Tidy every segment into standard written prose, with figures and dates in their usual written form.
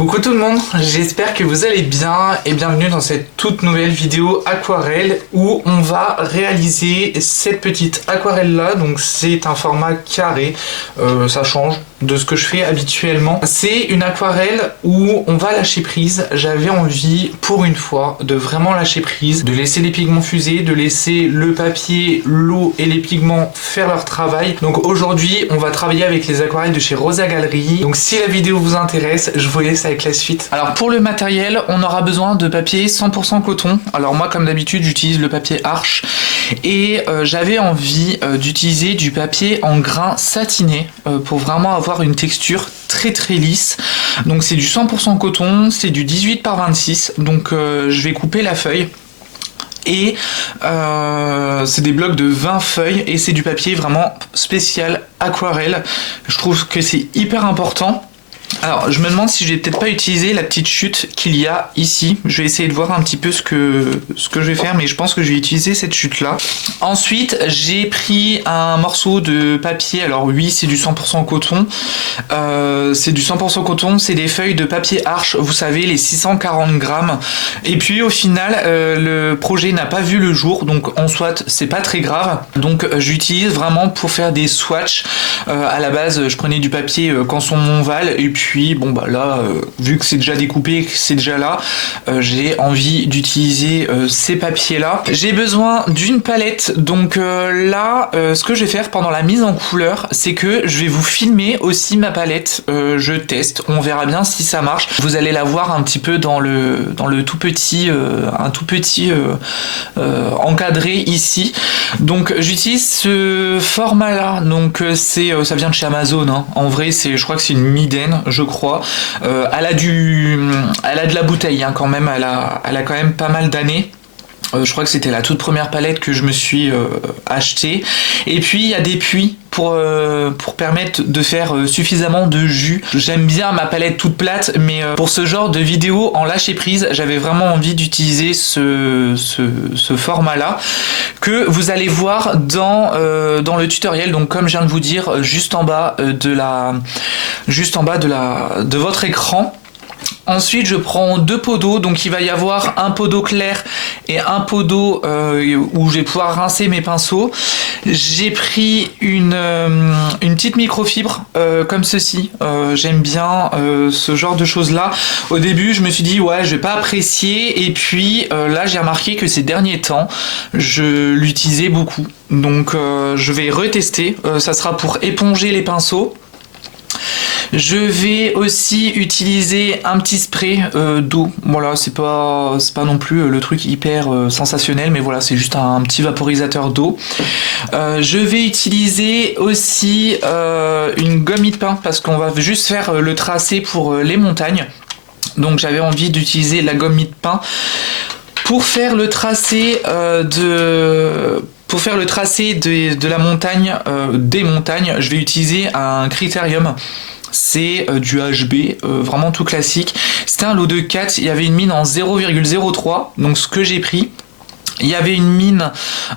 Coucou tout le monde, j'espère que vous allez bien et bienvenue dans cette toute nouvelle vidéo aquarelle où on va réaliser cette petite aquarelle là. Donc c'est un format carré, ça change de ce que je fais habituellement. C'est une aquarelle où on va lâcher prise. J'avais envie pour une fois de vraiment lâcher prise, de laisser les pigments fuser, de laisser le papier, l'eau et les pigments faire leur travail. Donc aujourd'hui on va travailler avec les aquarelles de chez Rosa Galerie. Donc si la vidéo vous intéresse, je vous laisse avec la suite. Alors pour le matériel, on aura besoin de papier 100% coton. Alors moi comme d'habitude j'utilise le papier Arches et j'avais envie d'utiliser du papier en grain satiné pour vraiment avoir une texture très lisse. Donc c'est du 100% coton, c'est du 18 par 26. Donc je vais couper la feuille. Et c'est des blocs de 20 feuilles et c'est du papier vraiment spécial aquarelle. Je trouve que c'est hyper important. Alors je me demande si je vais peut-être pas utiliser la petite chute qu'il y a ici. Je vais essayer de voir un petit peu ce que je vais faire, mais je pense que je vais utiliser cette chute là. Ensuite j'ai pris un morceau de papier, alors oui c'est du 100% coton, c'est du 100% coton, c'est des feuilles de papier Arches, vous savez les 640 grammes. Et puis au final le projet n'a pas vu le jour, donc en soit c'est pas très grave. Donc j'utilise vraiment pour faire des swatchs. À la base je prenais du papier Canson Montval et puis bon bah là vu que c'est déjà découpé, que c'est déjà là, j'ai envie d'utiliser ces papiers là. J'ai besoin d'une palette, donc là ce que je vais faire pendant la mise en couleur, c'est que je vais vous filmer aussi ma palette. Je teste, on verra bien si ça marche. Vous allez la voir un petit peu dans le tout petit encadré ici. Donc j'utilise ce format là, donc ça vient de chez Amazon hein. En vrai je crois que c'est une Miden, je crois. Elle a de la bouteille hein, quand même, elle a quand même pas mal d'années. Je crois que c'était la toute première palette que je me suis achetée. Et puis il y a des puits pour permettre de faire suffisamment de jus. J'aime bien ma palette toute plate, mais pour ce genre de vidéo en lâcher prise, j'avais vraiment envie d'utiliser ce format là que vous allez voir dans le tutoriel. Donc comme je viens de vous dire, juste en bas de votre écran. Ensuite je prends deux pots d'eau, donc il va y avoir un pot d'eau claire et un pot d'eau où je vais pouvoir rincer mes pinceaux. J'ai pris une petite microfibre comme ceci, j'aime bien ce genre de choses là. Au début je me suis dit ouais je vais pas apprécier, et puis là j'ai remarqué que ces derniers temps je l'utilisais beaucoup, donc je vais retester. Ça sera pour éponger les pinceaux. Je vais aussi utiliser un petit spray d'eau. Voilà, c'est pas non plus le truc hyper sensationnel, mais voilà, c'est juste un petit vaporisateur d'eau. Je vais utiliser aussi une gomme de pain parce qu'on va juste faire le tracé pour les montagnes. Donc j'avais envie d'utiliser la gomme de pain pour faire le tracé de la montagne, des montagnes. Je vais utiliser un Critérium. C'est du HB, vraiment tout classique. C'était un lot de 4, il y avait une mine en 0,03, donc ce que j'ai pris. Il y avait une mine,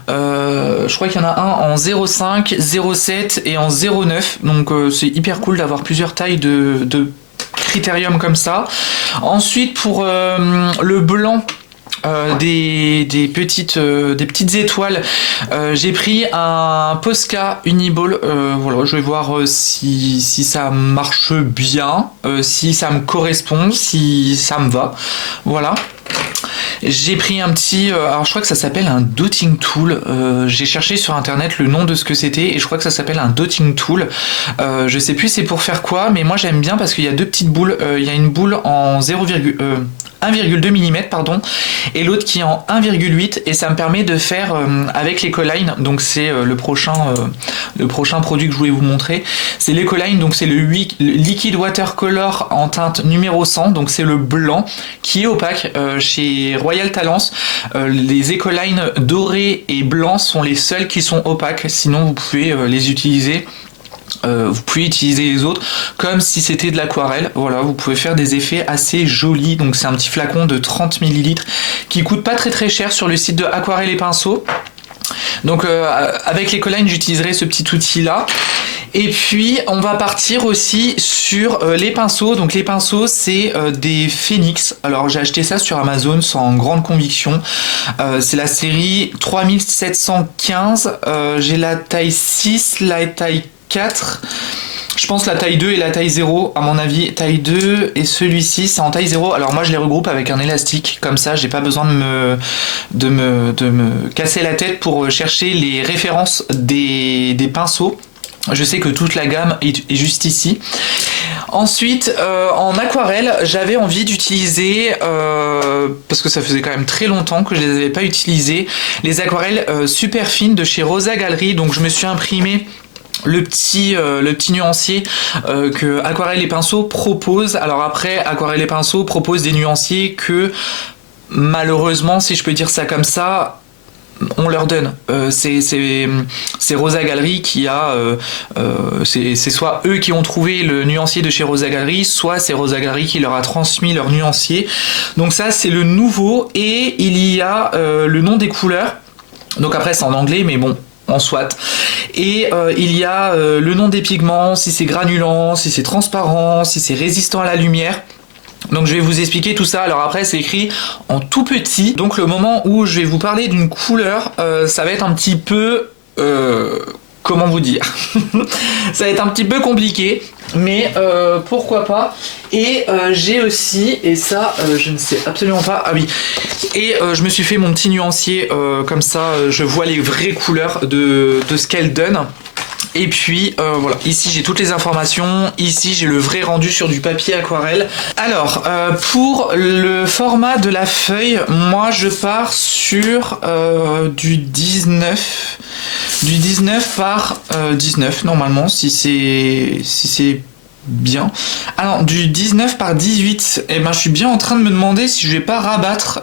je crois qu'il y en a un en 0,5, 0,7 et en 0,9, donc c'est hyper cool d'avoir plusieurs tailles de Critérium comme ça. Ensuite pour le blanc, des petites étoiles, j'ai pris un Posca Uniball. Voilà, je vais voir si ça marche bien, si ça me correspond, si ça me va. Voilà. J'ai pris un petit, alors je crois que ça s'appelle un dotting tool. J'ai cherché sur internet le nom de ce que c'était et je crois que ça s'appelle un dotting tool. Je sais plus c'est pour faire quoi, mais moi j'aime bien parce qu'il y a deux petites boules. Il y a une boule en 1,2 mm pardon, et l'autre qui est en 1,8, et ça me permet de faire avec l'Ecoline. Donc c'est le prochain produit que je voulais vous montrer. C'est l'Ecoline, donc c'est le Liquid Watercolor en teinte numéro 100, donc c'est le blanc qui est opaque chez Royal Talents. Les Ecoline dorés et blancs sont les seuls qui sont opaques, sinon vous pouvez les utiliser. Vous pouvez utiliser les autres comme si c'était de l'aquarelle. Voilà, vous pouvez faire des effets assez jolis. Donc c'est un petit flacon de 30 ml qui coûte pas très cher sur le site de Aquarelle et Pinceaux. Donc avec l'Ecoline j'utiliserai ce petit outil là. Et puis on va partir aussi sur les pinceaux. Donc les pinceaux c'est des Phoenix. Alors j'ai acheté ça sur Amazon sans grande conviction. C'est la série 3715. J'ai la taille 6, la taille 4. Je pense la taille 2 et la taille 0 à mon avis. Taille 2 et celui-ci c'est en taille 0. Alors moi je les regroupe avec un élastique. Comme ça j'ai pas besoin de me casser la tête pour chercher les références des pinceaux. Je sais que toute la gamme est juste ici. Ensuite, en aquarelle, j'avais envie d'utiliser, parce que ça faisait quand même très longtemps que je les avais pas utilisées, les aquarelles super fines de chez Rosa Gallery. Donc je me suis imprimé le petit nuancier que Aquarelle et Pinceaux propose. Alors après, Aquarelle et Pinceaux propose des nuanciers que malheureusement, si je peux dire ça comme ça, on leur donne. C'est Rosa Gallery qui a... c'est soit eux qui ont trouvé le nuancier de chez Rosa Gallery, soit c'est Rosa Gallery qui leur a transmis leur nuancier. Donc ça, c'est le nouveau. Et il y a le nom des couleurs. Donc après, c'est en anglais, mais bon, en soit. Et il y a le nom des pigments, si c'est granulant, si c'est transparent, si c'est résistant à la lumière. Donc je vais vous expliquer tout ça. Alors après c'est écrit en tout petit. Donc le moment où je vais vous parler d'une couleur, ça va être un petit peu... comment vous dire ça va être un petit peu compliqué. Mais pourquoi pas. Et j'ai aussi, et ça je ne sais absolument pas. Ah oui. Et je me suis fait mon petit nuancier. Comme ça je vois les vraies couleurs de ce qu'elle donne. Et puis voilà, ici j'ai toutes les informations, ici j'ai le vrai rendu sur du papier aquarelle. Alors pour le format de la feuille, moi je pars sur du 19 par 19 normalement, si c'est bien. Alors du 19 par 18, et ben je suis bien en train de me demander si je vais pas rabattre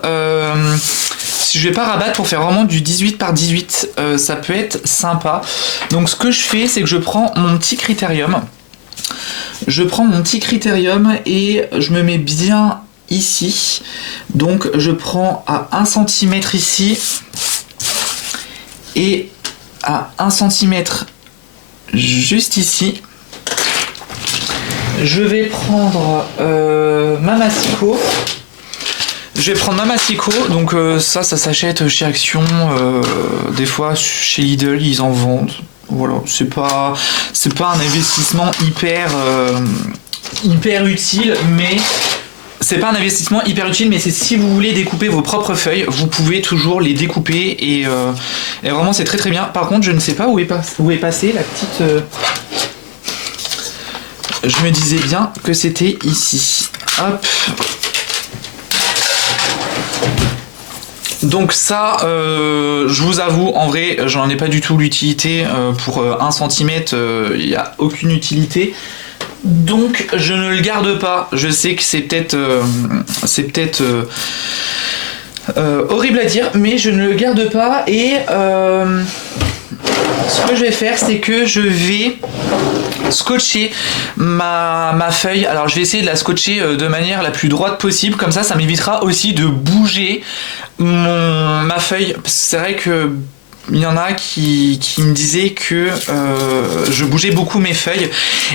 pour faire vraiment du 18 par 18, ça peut être sympa. Donc ce que je fais, c'est que je prends mon petit critérium. Et je me mets bien ici. Donc je prends à 1 cm ici et à 1 cm juste ici. Je vais prendre ma Massico. Donc ça s'achète chez Action, des fois chez Lidl ils en vendent. Voilà, c'est pas un investissement hyper utile, mais c'est si vous voulez découper vos propres feuilles, vous pouvez toujours les découper et vraiment c'est très très bien. Par contre je ne sais pas où est passée la petite... Je me disais bien que c'était ici. Hop. Donc ça, je vous avoue, en vrai, j'en ai pas du tout l'utilité. Pour 1 cm, il n'y a aucune utilité. Donc je ne le garde pas. Je sais que c'est peut-être horrible à dire, mais je ne le garde pas. Et ce que je vais faire, c'est que je vais scotcher ma feuille. Alors je vais essayer de la scotcher de manière la plus droite possible, comme ça m'évitera aussi de bouger ma feuille. C'est vrai que il y en a qui me disaient que je bougeais beaucoup mes feuilles,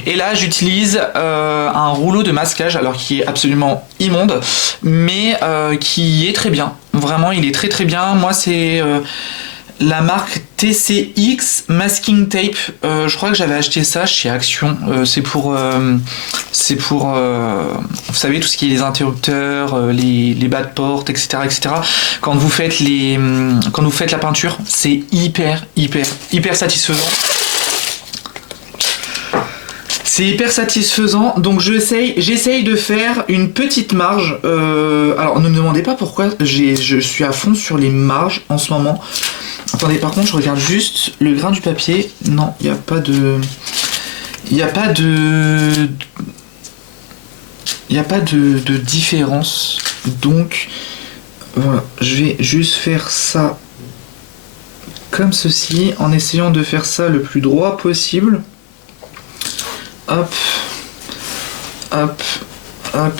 et là j'utilise un rouleau de masquage, alors qui est absolument immonde, mais qui est très bien. Vraiment il est très très bien. Moi c'est la marque TCX Masking Tape. Je crois que j'avais acheté ça chez Action. C'est pour vous savez, tout ce qui est les interrupteurs, les bas de porte, etc., etc. Quand vous faites la peinture, c'est hyper satisfaisant. C'est hyper satisfaisant. Donc j'essaye de faire une petite marge. Alors ne me demandez pas pourquoi je suis à fond sur les marges en ce moment. Attendez, par contre, je regarde juste le grain du papier. Non, il n'y a pas de... Il n'y a pas de différence. Donc, voilà. Je vais juste faire ça comme ceci, en essayant de faire ça le plus droit possible. Hop. Hop. Hop.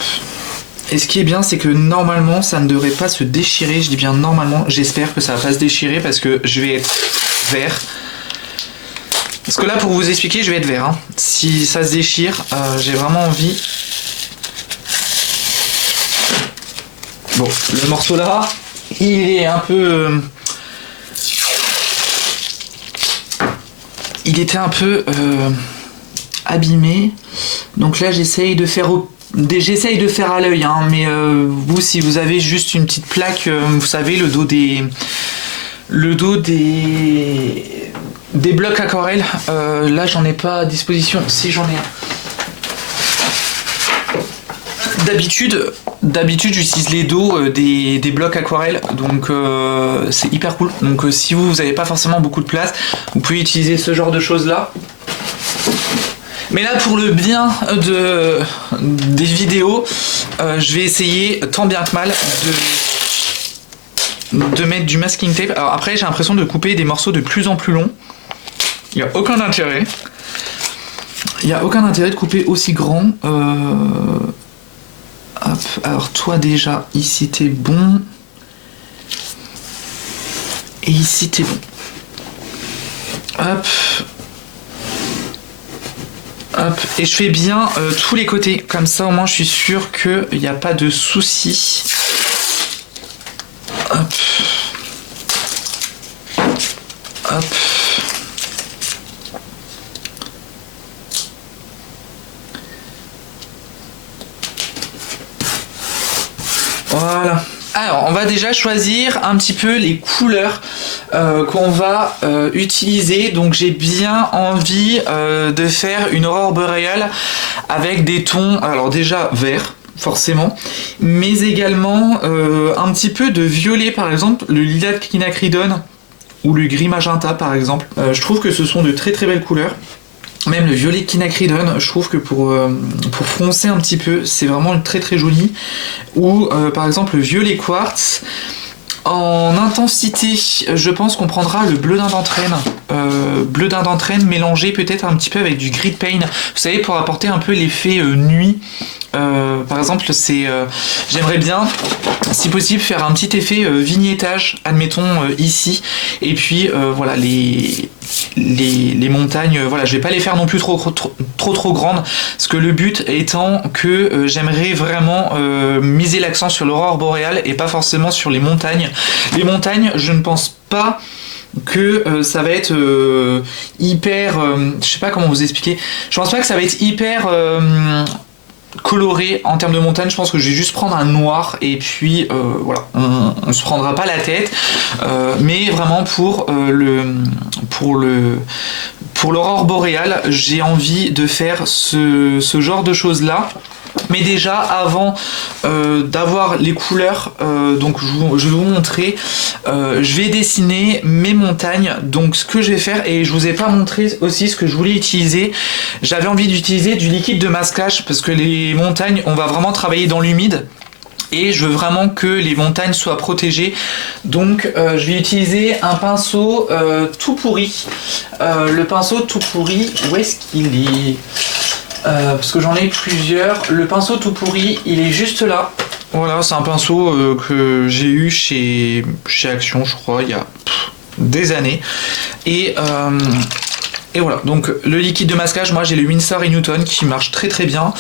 Et ce qui est bien, c'est que normalement ça ne devrait pas se déchirer. Je dis bien normalement, j'espère que ça va pas se déchirer parce que je vais être vert. Parce que là, pour vous expliquer, je vais être vert. Hein. Si ça se déchire, j'ai vraiment envie. Bon, le morceau là, il est un peu... il était un peu abîmé. Donc là, j'essaye de faire à l'œil. Hein, mais vous, si vous avez juste une petite plaque, vous savez, le dos des blocs aquarelles, là, j'en ai pas à disposition. Si j'en ai un. D'habitude, j'utilise les dos des blocs aquarelles, donc c'est hyper cool. Donc si vous n'avez pas forcément beaucoup de place, vous pouvez utiliser ce genre de choses là. Mais là, pour le bien des vidéos, je vais essayer tant bien que mal de mettre du masking tape. Alors après, j'ai l'impression de couper des morceaux de plus en plus longs. Il n'y a aucun intérêt. Il n'y a aucun intérêt de couper aussi grand. Hop, alors toi déjà, ici t'es bon. Et ici t'es bon. Hop. Hop. Et je fais bien tous les côtés. Comme ça au moins je suis sûr qu'il n'y a pas de soucis. Hop. Hop. Voilà. Alors, on va déjà choisir un petit peu les couleurs qu'on va utiliser. Donc, j'ai bien envie de faire une aurore boréale avec des tons, alors déjà vert, forcément, mais également un petit peu de violet, par exemple, le lilas de quinacridone ou le gris magenta, par exemple. Je trouve que ce sont de très très belles couleurs. Même le violet quinacridone, je trouve que pour froncer un petit peu, c'est vraiment très très joli. Ou par exemple le violet quartz. En intensité, je pense qu'on prendra le bleu d'Indentrène. Bleu d'Indentrène mélangé peut-être un petit peu avec du gris de pain. Vous savez, pour apporter un peu l'effet nuit. Par exemple, j'aimerais bien, si possible, faire un petit effet vignettage, admettons ici. Et puis voilà, les montagnes, voilà, je vais pas les faire non plus trop grandes, parce que le but étant que j'aimerais vraiment miser l'accent sur l'aurore boréale et pas forcément sur les montagnes. Les montagnes, je ne pense pas que ça va être hyper, je sais pas comment vous expliquer, je pense pas que ça va être hyper coloré en termes de montagne. Je pense que je vais juste prendre un noir et puis voilà, on se prendra pas la tête, mais vraiment pour l'aurore boréale, j'ai envie de faire ce genre de choses là. Mais déjà, avant d'avoir les couleurs, donc je vais vous montrer, je vais dessiner mes montagnes. Donc ce que je vais faire, et je vous ai pas montré aussi ce que je voulais utiliser, j'avais envie d'utiliser du liquide de masquage, parce que les montagnes, on va vraiment travailler dans l'humide. Et je veux vraiment que les montagnes soient protégées. Donc je vais utiliser un pinceau tout pourri. Le pinceau tout pourri, où est-ce qu'il est, parce que j'en ai plusieurs. Le pinceau tout pourri, il est juste là. Voilà, c'est un pinceau que j'ai eu chez Action, je crois, il y a des années. Et voilà, donc le liquide de masquage, moi j'ai le Winsor & Newton qui marche très très bien.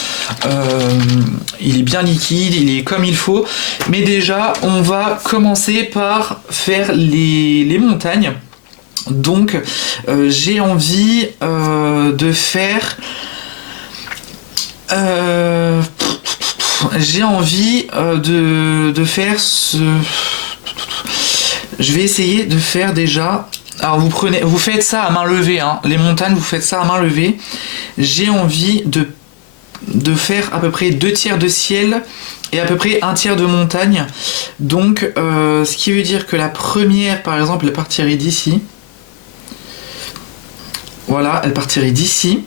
Il est bien liquide, il est comme il faut. Mais déjà, on va commencer par faire les montagnes. Donc j'ai envie de faire... j'ai envie de faire ce... Je vais essayer de faire déjà... Alors vous faites ça à main levée, hein. Les montagnes, vous faites ça à main levée. J'ai envie de faire à peu près 2 tiers de ciel et à peu près 1 tiers de montagne. Donc ce qui veut dire que la première, par exemple, elle partirait d'ici. Voilà, elle partirait d'ici.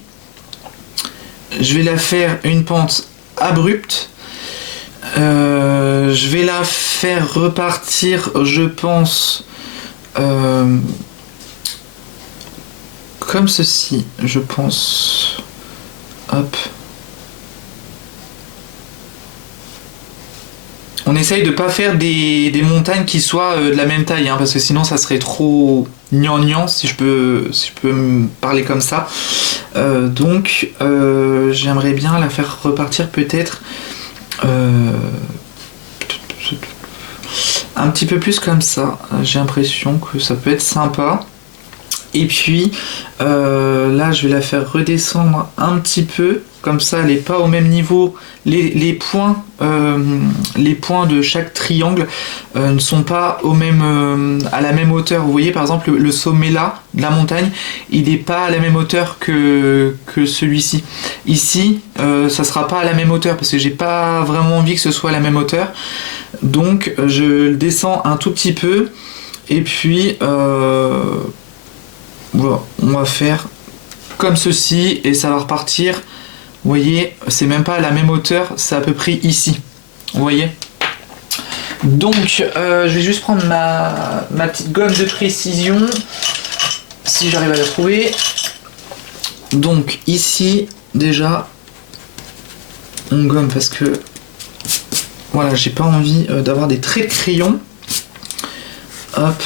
Je vais la faire une pente abrupte. Je vais la faire repartir, je pense, comme ceci, je pense. Hop. On essaye de pas faire des montagnes qui soient de la même taille, hein, parce que sinon ça serait trop gnangnan si je peux me parler comme ça. Donc j'aimerais bien la faire repartir peut-être un petit peu plus comme ça. J'ai l'impression que ça peut être sympa. Et puis là je vais la faire redescendre un petit peu, comme ça elle n'est pas au même niveau. Les points de chaque triangle ne sont pas à la même hauteur. Vous voyez par exemple le sommet là de la montagne, il n'est pas à la même hauteur que celui-ci. Ici ça sera pas à la même hauteur parce que j'ai pas vraiment envie que ce soit à la même hauteur. Donc je le descends un tout petit peu et puis voilà, on va faire comme ceci et ça va repartir. Vous voyez, c'est même pas à la même hauteur, c'est à peu près ici. Vous voyez? Donc, je vais juste prendre ma petite gomme de précision, si j'arrive à la trouver. Donc, ici, déjà, on gomme parce que, voilà, j'ai pas envie d'avoir des traits de crayon. Hop.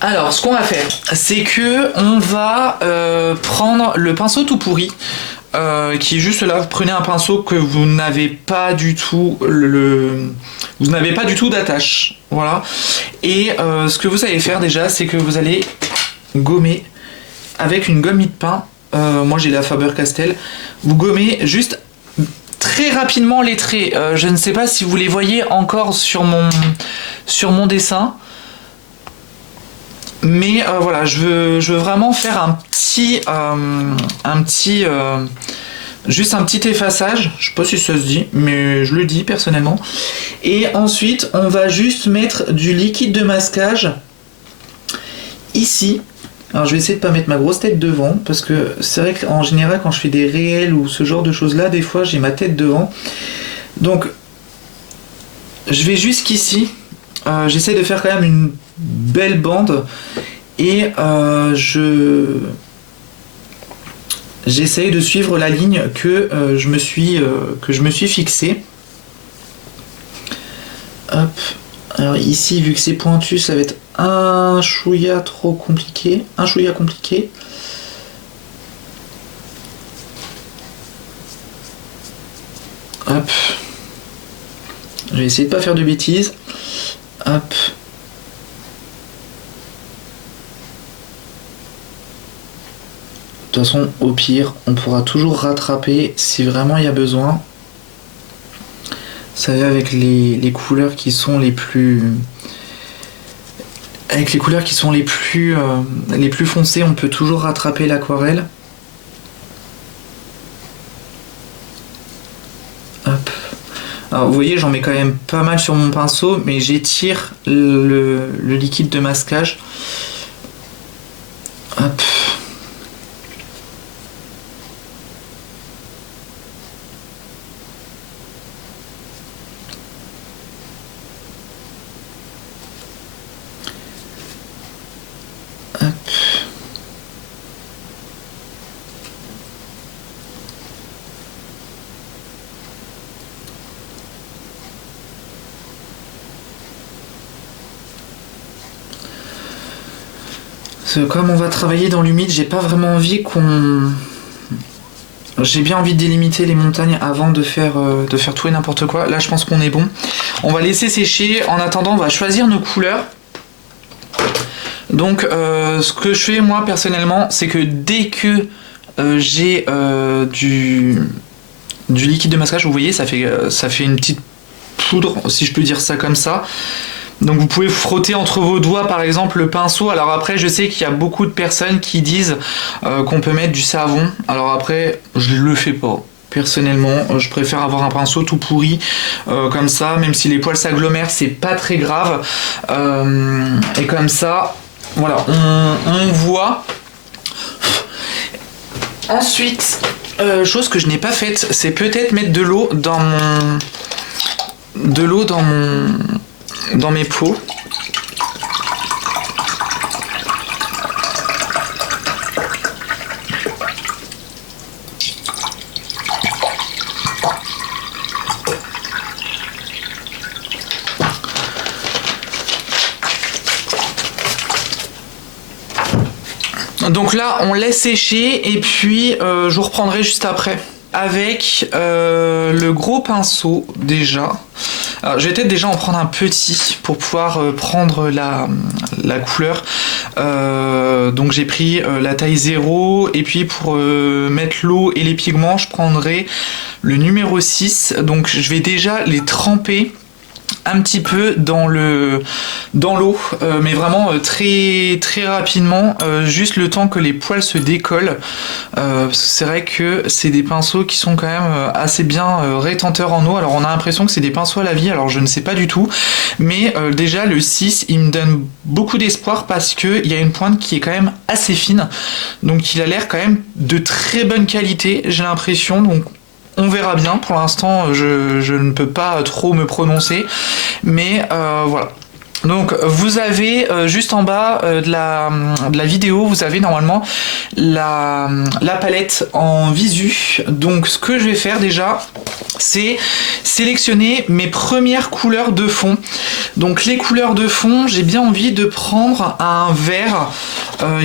Alors, ce qu'on va faire, c'est que on va prendre le pinceau tout pourri, qui est juste là. Vous prenez un pinceau que vous n'avez pas du tout d'attache, voilà. Et ce que vous allez faire déjà, c'est que vous allez gommer avec une gomme mie-de-pain. Moi, j'ai la Faber-Castell. Vous gommez juste très rapidement les traits. Je ne sais pas si vous les voyez encore sur mon dessin. Mais voilà, je veux vraiment faire juste un petit effaçage. Je sais pas si ça se dit, mais je le dis personnellement. Et ensuite, on va juste mettre du liquide de masquage ici. Alors je vais essayer de pas mettre ma grosse tête devant, parce que c'est vrai qu'en général, quand je fais des réels ou ce genre de choses-là, des fois j'ai ma tête devant. Donc, je vais jusqu'ici. J'essaie de faire quand même une belle bande et j'essaie de suivre la ligne que je me suis fixée. Hop. Alors ici, vu que c'est pointu, ça va être un chouïa compliqué. Hop. Je vais essayer de pas faire de bêtises. Hop. De toute façon, au pire, on pourra toujours rattraper si vraiment il y a besoin. Vous savez, avec les couleurs qui sont les plus... Avec les couleurs qui sont les plus foncées, on peut toujours rattraper l'aquarelle. Hop. Alors vous voyez, j'en mets quand même pas mal sur mon pinceau, mais j'étire le liquide de masquage. Hop. Hop. Parce que comme on va travailler dans l'humide, j'ai pas vraiment envie j'ai bien envie de délimiter les montagnes avant de faire tout et n'importe quoi. Là, je pense qu'on est bon. On va laisser sécher. En attendant, on va choisir nos couleurs. Donc, ce que je fais moi personnellement, c'est que dès que j'ai du liquide de masquage, vous voyez, ça fait une petite poudre, si je peux dire ça comme ça. Donc vous pouvez frotter entre vos doigts par exemple le pinceau. Alors après je sais qu'il y a beaucoup de personnes qui disent qu'on peut mettre du savon. Alors après je le fais pas. Personnellement je préfère avoir un pinceau tout pourri comme ça. Même si les poils s'agglomèrent c'est pas très grave. Et comme ça voilà on voit. Ensuite chose que je n'ai pas faite, c'est peut-être mettre de l'eau dans mes pots. Donc là, on laisse sécher et puis je vous reprendrai juste après. Avec le gros pinceau déjà. Alors, je vais peut-être déjà en prendre un petit pour pouvoir prendre la couleur. Donc j'ai pris la taille 0 et puis pour mettre l'eau et les pigments, je prendrai le numéro 6. Donc je vais déjà les tremper un petit peu dans l'eau, mais vraiment très très rapidement, juste le temps que les poils se décollent, parce que c'est vrai que c'est des pinceaux qui sont quand même assez bien rétenteurs en eau. Alors on a l'impression que c'est des pinceaux à la vie, alors je ne sais pas du tout, mais déjà le 6 il me donne beaucoup d'espoir parce que il y a une pointe qui est quand même assez fine, donc il a l'air quand même de très bonne qualité, j'ai l'impression. Donc on verra bien, pour l'instant je ne peux pas trop me prononcer, mais voilà. Donc vous avez juste en bas de la vidéo, vous avez normalement la palette en visu. Donc ce que je vais faire déjà, c'est sélectionner mes premières couleurs de fond. Donc les couleurs de fond, j'ai bien envie de prendre un vert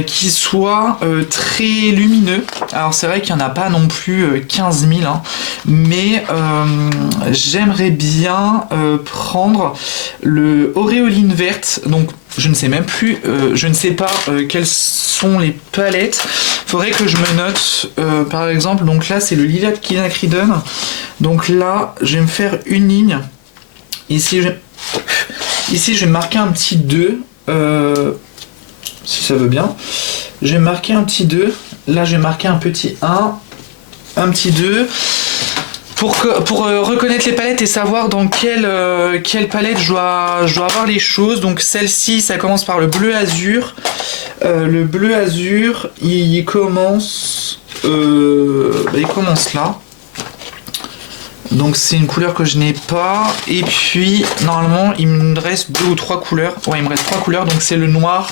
qui soit très lumineux. Alors c'est vrai qu'il n'y en a pas non plus 15 000, hein, mais j'aimerais bien prendre le auréoline verte. Donc je ne sais même plus, je ne sais pas quelles sont les palettes. Faudrait que je me note par exemple. Donc là c'est le lilas de quinacridone. Donc là je vais me faire une ligne. Ici je vais marquer un petit 2. Si ça veut bien. Je vais marquer un petit 2. Là je vais marquer un petit 1. Un petit 2. Pour reconnaître les palettes et savoir dans quelle palette je dois avoir les choses. Donc celle-ci, ça commence par le bleu azur. Le bleu azur, il commence là. Donc c'est une couleur que je n'ai pas. Et puis normalement il me reste 2 ou 3 couleurs. Ouais, il me reste 3 couleurs. Donc c'est le noir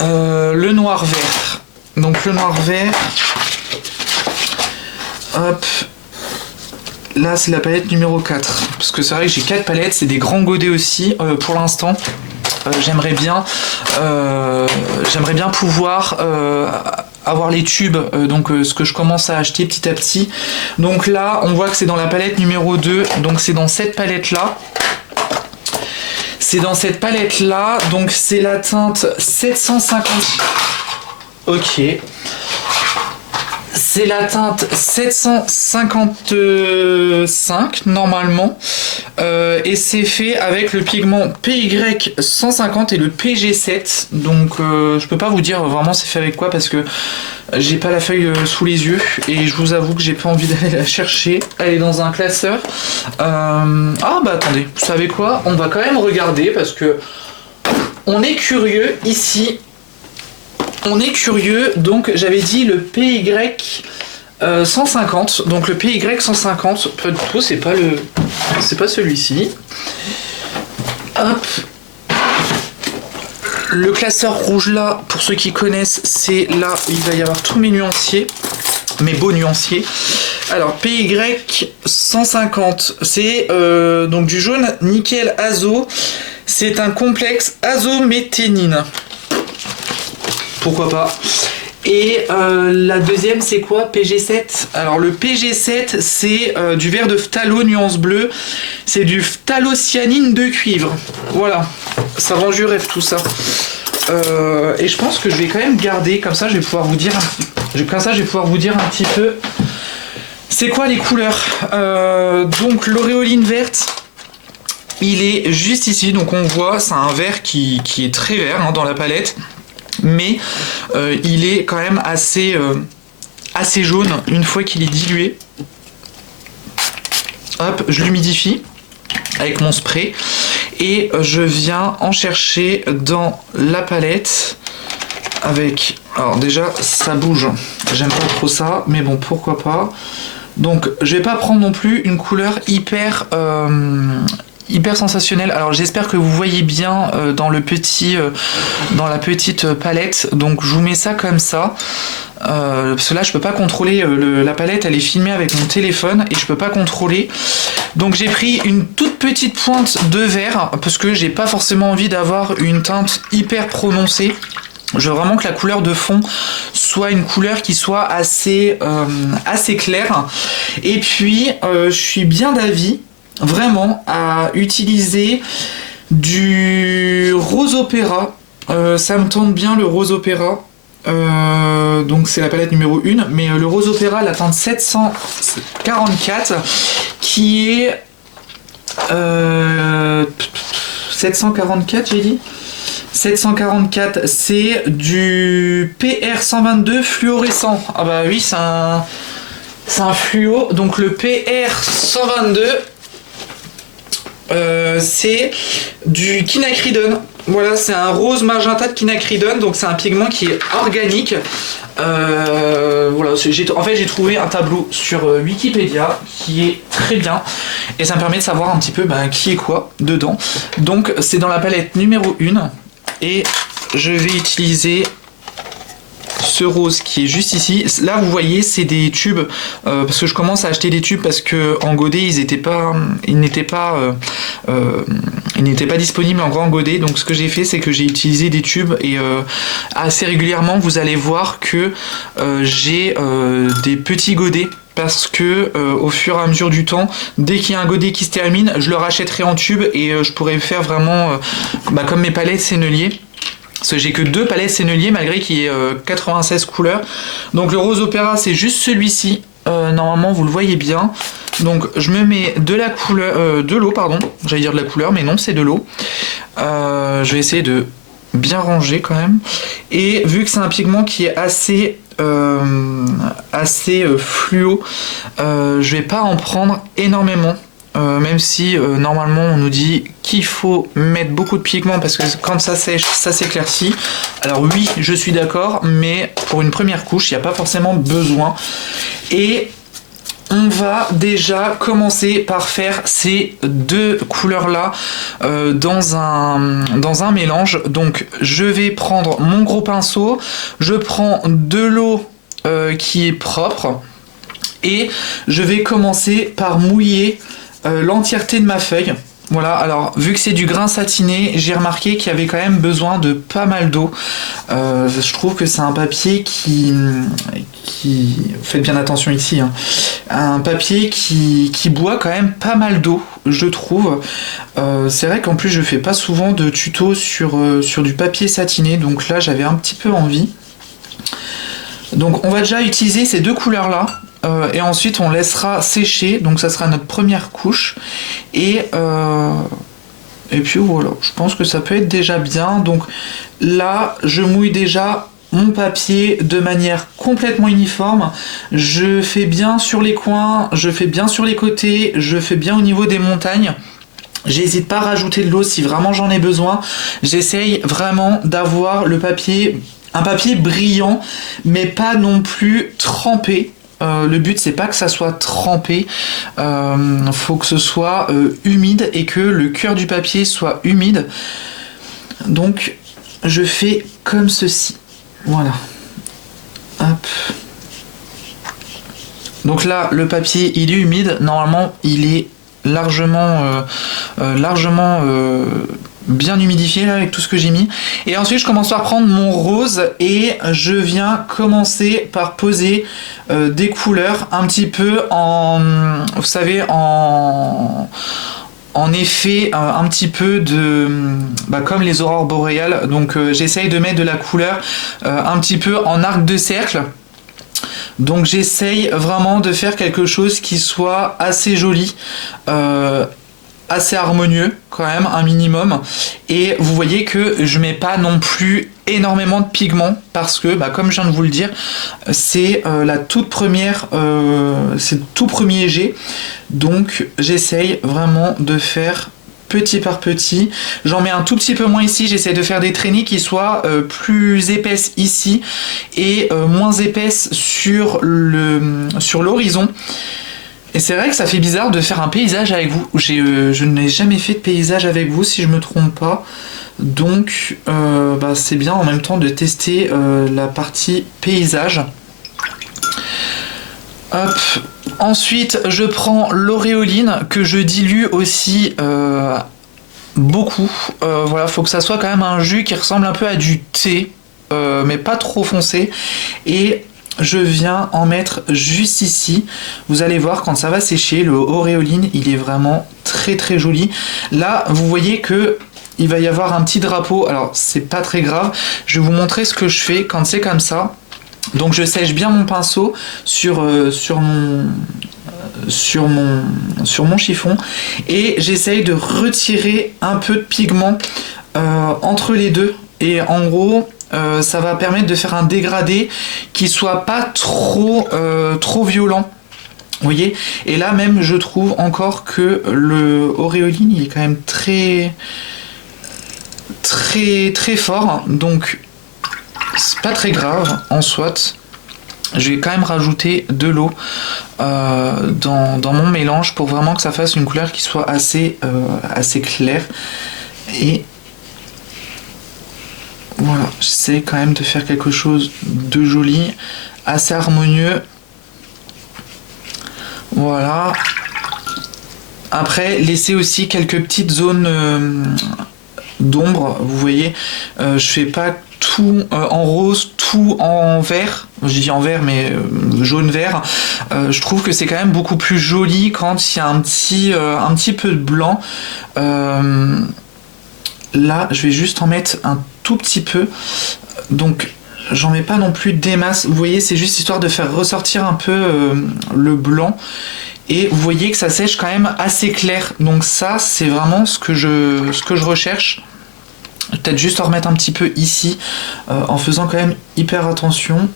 vert. Donc le noir vert. Hop. Là c'est la palette numéro 4. Parce que c'est vrai que j'ai 4 palettes, c'est des grands godets aussi pour l'instant. J'aimerais bien pouvoir avoir les tubes, donc ce que je commence à acheter petit à petit. Donc là on voit que c'est dans la palette numéro 2, donc c'est dans cette palette là. C'est dans cette palette là, donc c'est la teinte 750. Ok. C'est la teinte 755 normalement, et c'est fait avec le pigment PY 150 et le PG7. Donc je peux pas vous dire vraiment c'est fait avec quoi parce que j'ai pas la feuille sous les yeux et je vous avoue que j'ai pas envie d'aller la chercher. Elle est dans un classeur. Ah bah attendez, vous savez quoi? On va quand même regarder parce que on est curieux ici. On est curieux, donc j'avais dit le PY 150, donc le PY 150, pas du tout, c'est pas celui-ci. Hop. Le classeur rouge là, pour ceux qui connaissent, c'est là où il va y avoir tous mes nuanciers, mes beaux nuanciers. Alors PY 150, c'est donc du jaune nickel azo, c'est un complexe azométhénine. Pourquoi pas. Et la deuxième c'est quoi? PG7. Alors le PG7 c'est du vert de phthalo nuance bleue. C'est du phthalocyanine de cuivre. Voilà. Ça vend du rêve tout ça. Et je pense que je vais quand même garder. Comme ça je vais pouvoir vous dire un petit peu c'est quoi les couleurs. Donc l'auréoline verte, il est juste ici. Donc on voit c'est un vert qui est très vert hein, dans la palette. Mais il est quand même assez jaune une fois qu'il est dilué. Hop, je l'humidifie avec mon spray et je viens en chercher dans la palette avec... Alors déjà ça bouge, j'aime pas trop ça, mais bon pourquoi pas. Donc je vais pas prendre non plus une couleur hyper sensationnel. Alors j'espère que vous voyez bien dans la petite palette. Donc je vous mets ça comme ça. Parce que là je peux pas contrôler la palette, elle est filmée avec mon téléphone et je peux pas contrôler. Donc j'ai pris une toute petite pointe de vert parce que j'ai pas forcément envie d'avoir une teinte hyper prononcée. Je veux vraiment que la couleur de fond soit une couleur qui soit assez claire. Et puis, je suis bien d'avis, vraiment, à utiliser du rose opéra. Ça me tente bien le rose opéra. Donc c'est la palette numéro 1. Mais le rose opéra, la teinte 744, qui est... 744, j'ai dit 744, c'est du PR122 fluorescent. Ah bah oui, c'est un fluo. Donc le PR122, c'est du quinacridone. Voilà, c'est un rose magenta de quinacridone. Donc c'est un pigment qui est organique. Voilà, en fait j'ai trouvé un tableau sur Wikipédia qui est très bien et ça me permet de savoir un petit peu qui est quoi dedans. Donc c'est dans la palette numéro 1 et je vais utiliser ce rose qui est juste ici. Là vous voyez c'est des tubes parce que je commence à acheter des tubes parce que en godet ils n'étaient pas disponibles en grand godet. Donc ce que j'ai fait c'est que j'ai utilisé des tubes et assez régulièrement vous allez voir que j'ai des petits godets. Parce que au fur et à mesure du temps, dès qu'il y a un godet qui se termine, je le rachèterai en tube et je pourrais faire vraiment comme mes palettes senneliers. Parce que j'ai que 2 palettes senneliers malgré qu'il y ait 96 couleurs. Donc le rose opéra c'est juste celui-ci. Normalement vous le voyez bien. Donc je me mets de la couleur, de l'eau pardon. J'allais dire de la couleur mais non c'est de l'eau. Je vais essayer de bien ranger quand même. Et vu que c'est un pigment qui est assez fluo, je vais pas en prendre énormément. Même si normalement on nous dit qu'il faut mettre beaucoup de pigment parce que quand ça sèche, ça s'éclaircit. Alors oui, je suis d'accord, mais pour une première couche, il n'y a pas forcément besoin. Et on va déjà commencer par faire ces 2 couleurs-là dans un mélange. Donc je vais prendre mon gros pinceau, je prends de l'eau qui est propre et je vais commencer par mouiller l'entièreté de ma feuille. Voilà, alors vu que c'est du grain satiné, j'ai remarqué qu'il y avait quand même besoin de pas mal d'eau. Je trouve que c'est un papier qui... Faites bien attention ici, hein. Un papier qui boit quand même pas mal d'eau, je trouve. C'est vrai qu'en plus je fais pas souvent de tutos sur du papier satiné, donc là j'avais un petit peu envie. Donc on va déjà utiliser ces 2 couleurs-là. Et ensuite on laissera sécher, donc ça sera notre première couche et puis voilà, je pense que ça peut être déjà bien. Donc là je mouille déjà mon papier de manière complètement uniforme, je fais bien sur les coins, je fais bien sur les côtés, je fais bien au niveau des montagnes. J'hésite pas à rajouter de l'eau si vraiment j'en ai besoin. J'essaye vraiment d'avoir un papier brillant mais pas non plus trempé. Le but c'est pas que ça soit trempé, faut que ce soit humide et que le cœur du papier soit humide. Donc je fais comme ceci. Voilà. Hop. Donc là le papier il est humide, normalement il est largement bien humidifié là, avec tout ce que j'ai mis. Et ensuite je commence par prendre mon rose et je viens commencer par poser des couleurs un petit peu vous savez en effet un petit peu de comme les aurores boréales. Donc j'essaye de mettre de la couleur un petit peu en arc de cercle. Donc j'essaye vraiment de faire quelque chose qui soit assez joli, assez harmonieux quand même, un minimum. Et vous voyez que je mets pas non plus énormément de pigments parce que comme je viens de vous le dire, c'est la toute première, c'est le tout premier jet. Donc j'essaye vraiment de faire petit par petit. J'en mets un tout petit peu moins ici, j'essaie de faire des traînées qui soient plus épaisses ici et moins épaisses sur l'horizon. Et c'est vrai que ça fait bizarre de faire un paysage avec vous. Je n'ai jamais fait de paysage avec vous si je me trompe pas. Donc c'est bien en même temps de tester la partie paysage. Hop. Ensuite, je prends l'auréoline que je dilue aussi beaucoup. Voilà, faut que ça soit quand même un jus qui ressemble un peu à du thé. mais pas trop foncé. Et je viens en mettre juste ici. Vous allez voir quand ça va sécher, le auréoline, il est vraiment très très joli. Là, vous voyez que il va y avoir un petit drapeau. Alors, c'est pas très grave. Je vais vous montrer ce que je fais quand c'est comme ça. Donc, je sèche bien mon pinceau sur mon chiffon et j'essaye de retirer un peu de pigment entre les deux. Et en gros, ça va permettre de faire un dégradé qui soit pas trop violent. Vous voyez? Et là même, je trouve encore que le auréoline, il est quand même très fort. Donc, c'est pas très grave en soit. Je vais quand même rajouter de l'eau dans mon mélange pour vraiment que ça fasse une couleur qui soit assez claire. Et voilà, j'essaie quand même de faire quelque chose de joli, assez harmonieux. Voilà. Après, laissez aussi quelques petites zones d'ombre. Vous voyez, je fais pas tout en rose, tout en vert. Je dis en vert, mais jaune-vert. Je trouve que c'est quand même beaucoup plus joli quand il y a un petit peu de blanc. Là, je vais juste en mettre un tout petit peu. Donc, j'en mets pas non plus des masses. Vous voyez, c'est juste histoire de faire ressortir un peu le blanc. Et vous voyez que ça sèche quand même assez clair. Donc ça, c'est vraiment ce que je recherche. Peut-être juste en remettre un petit peu ici, en faisant quand même hyper attention.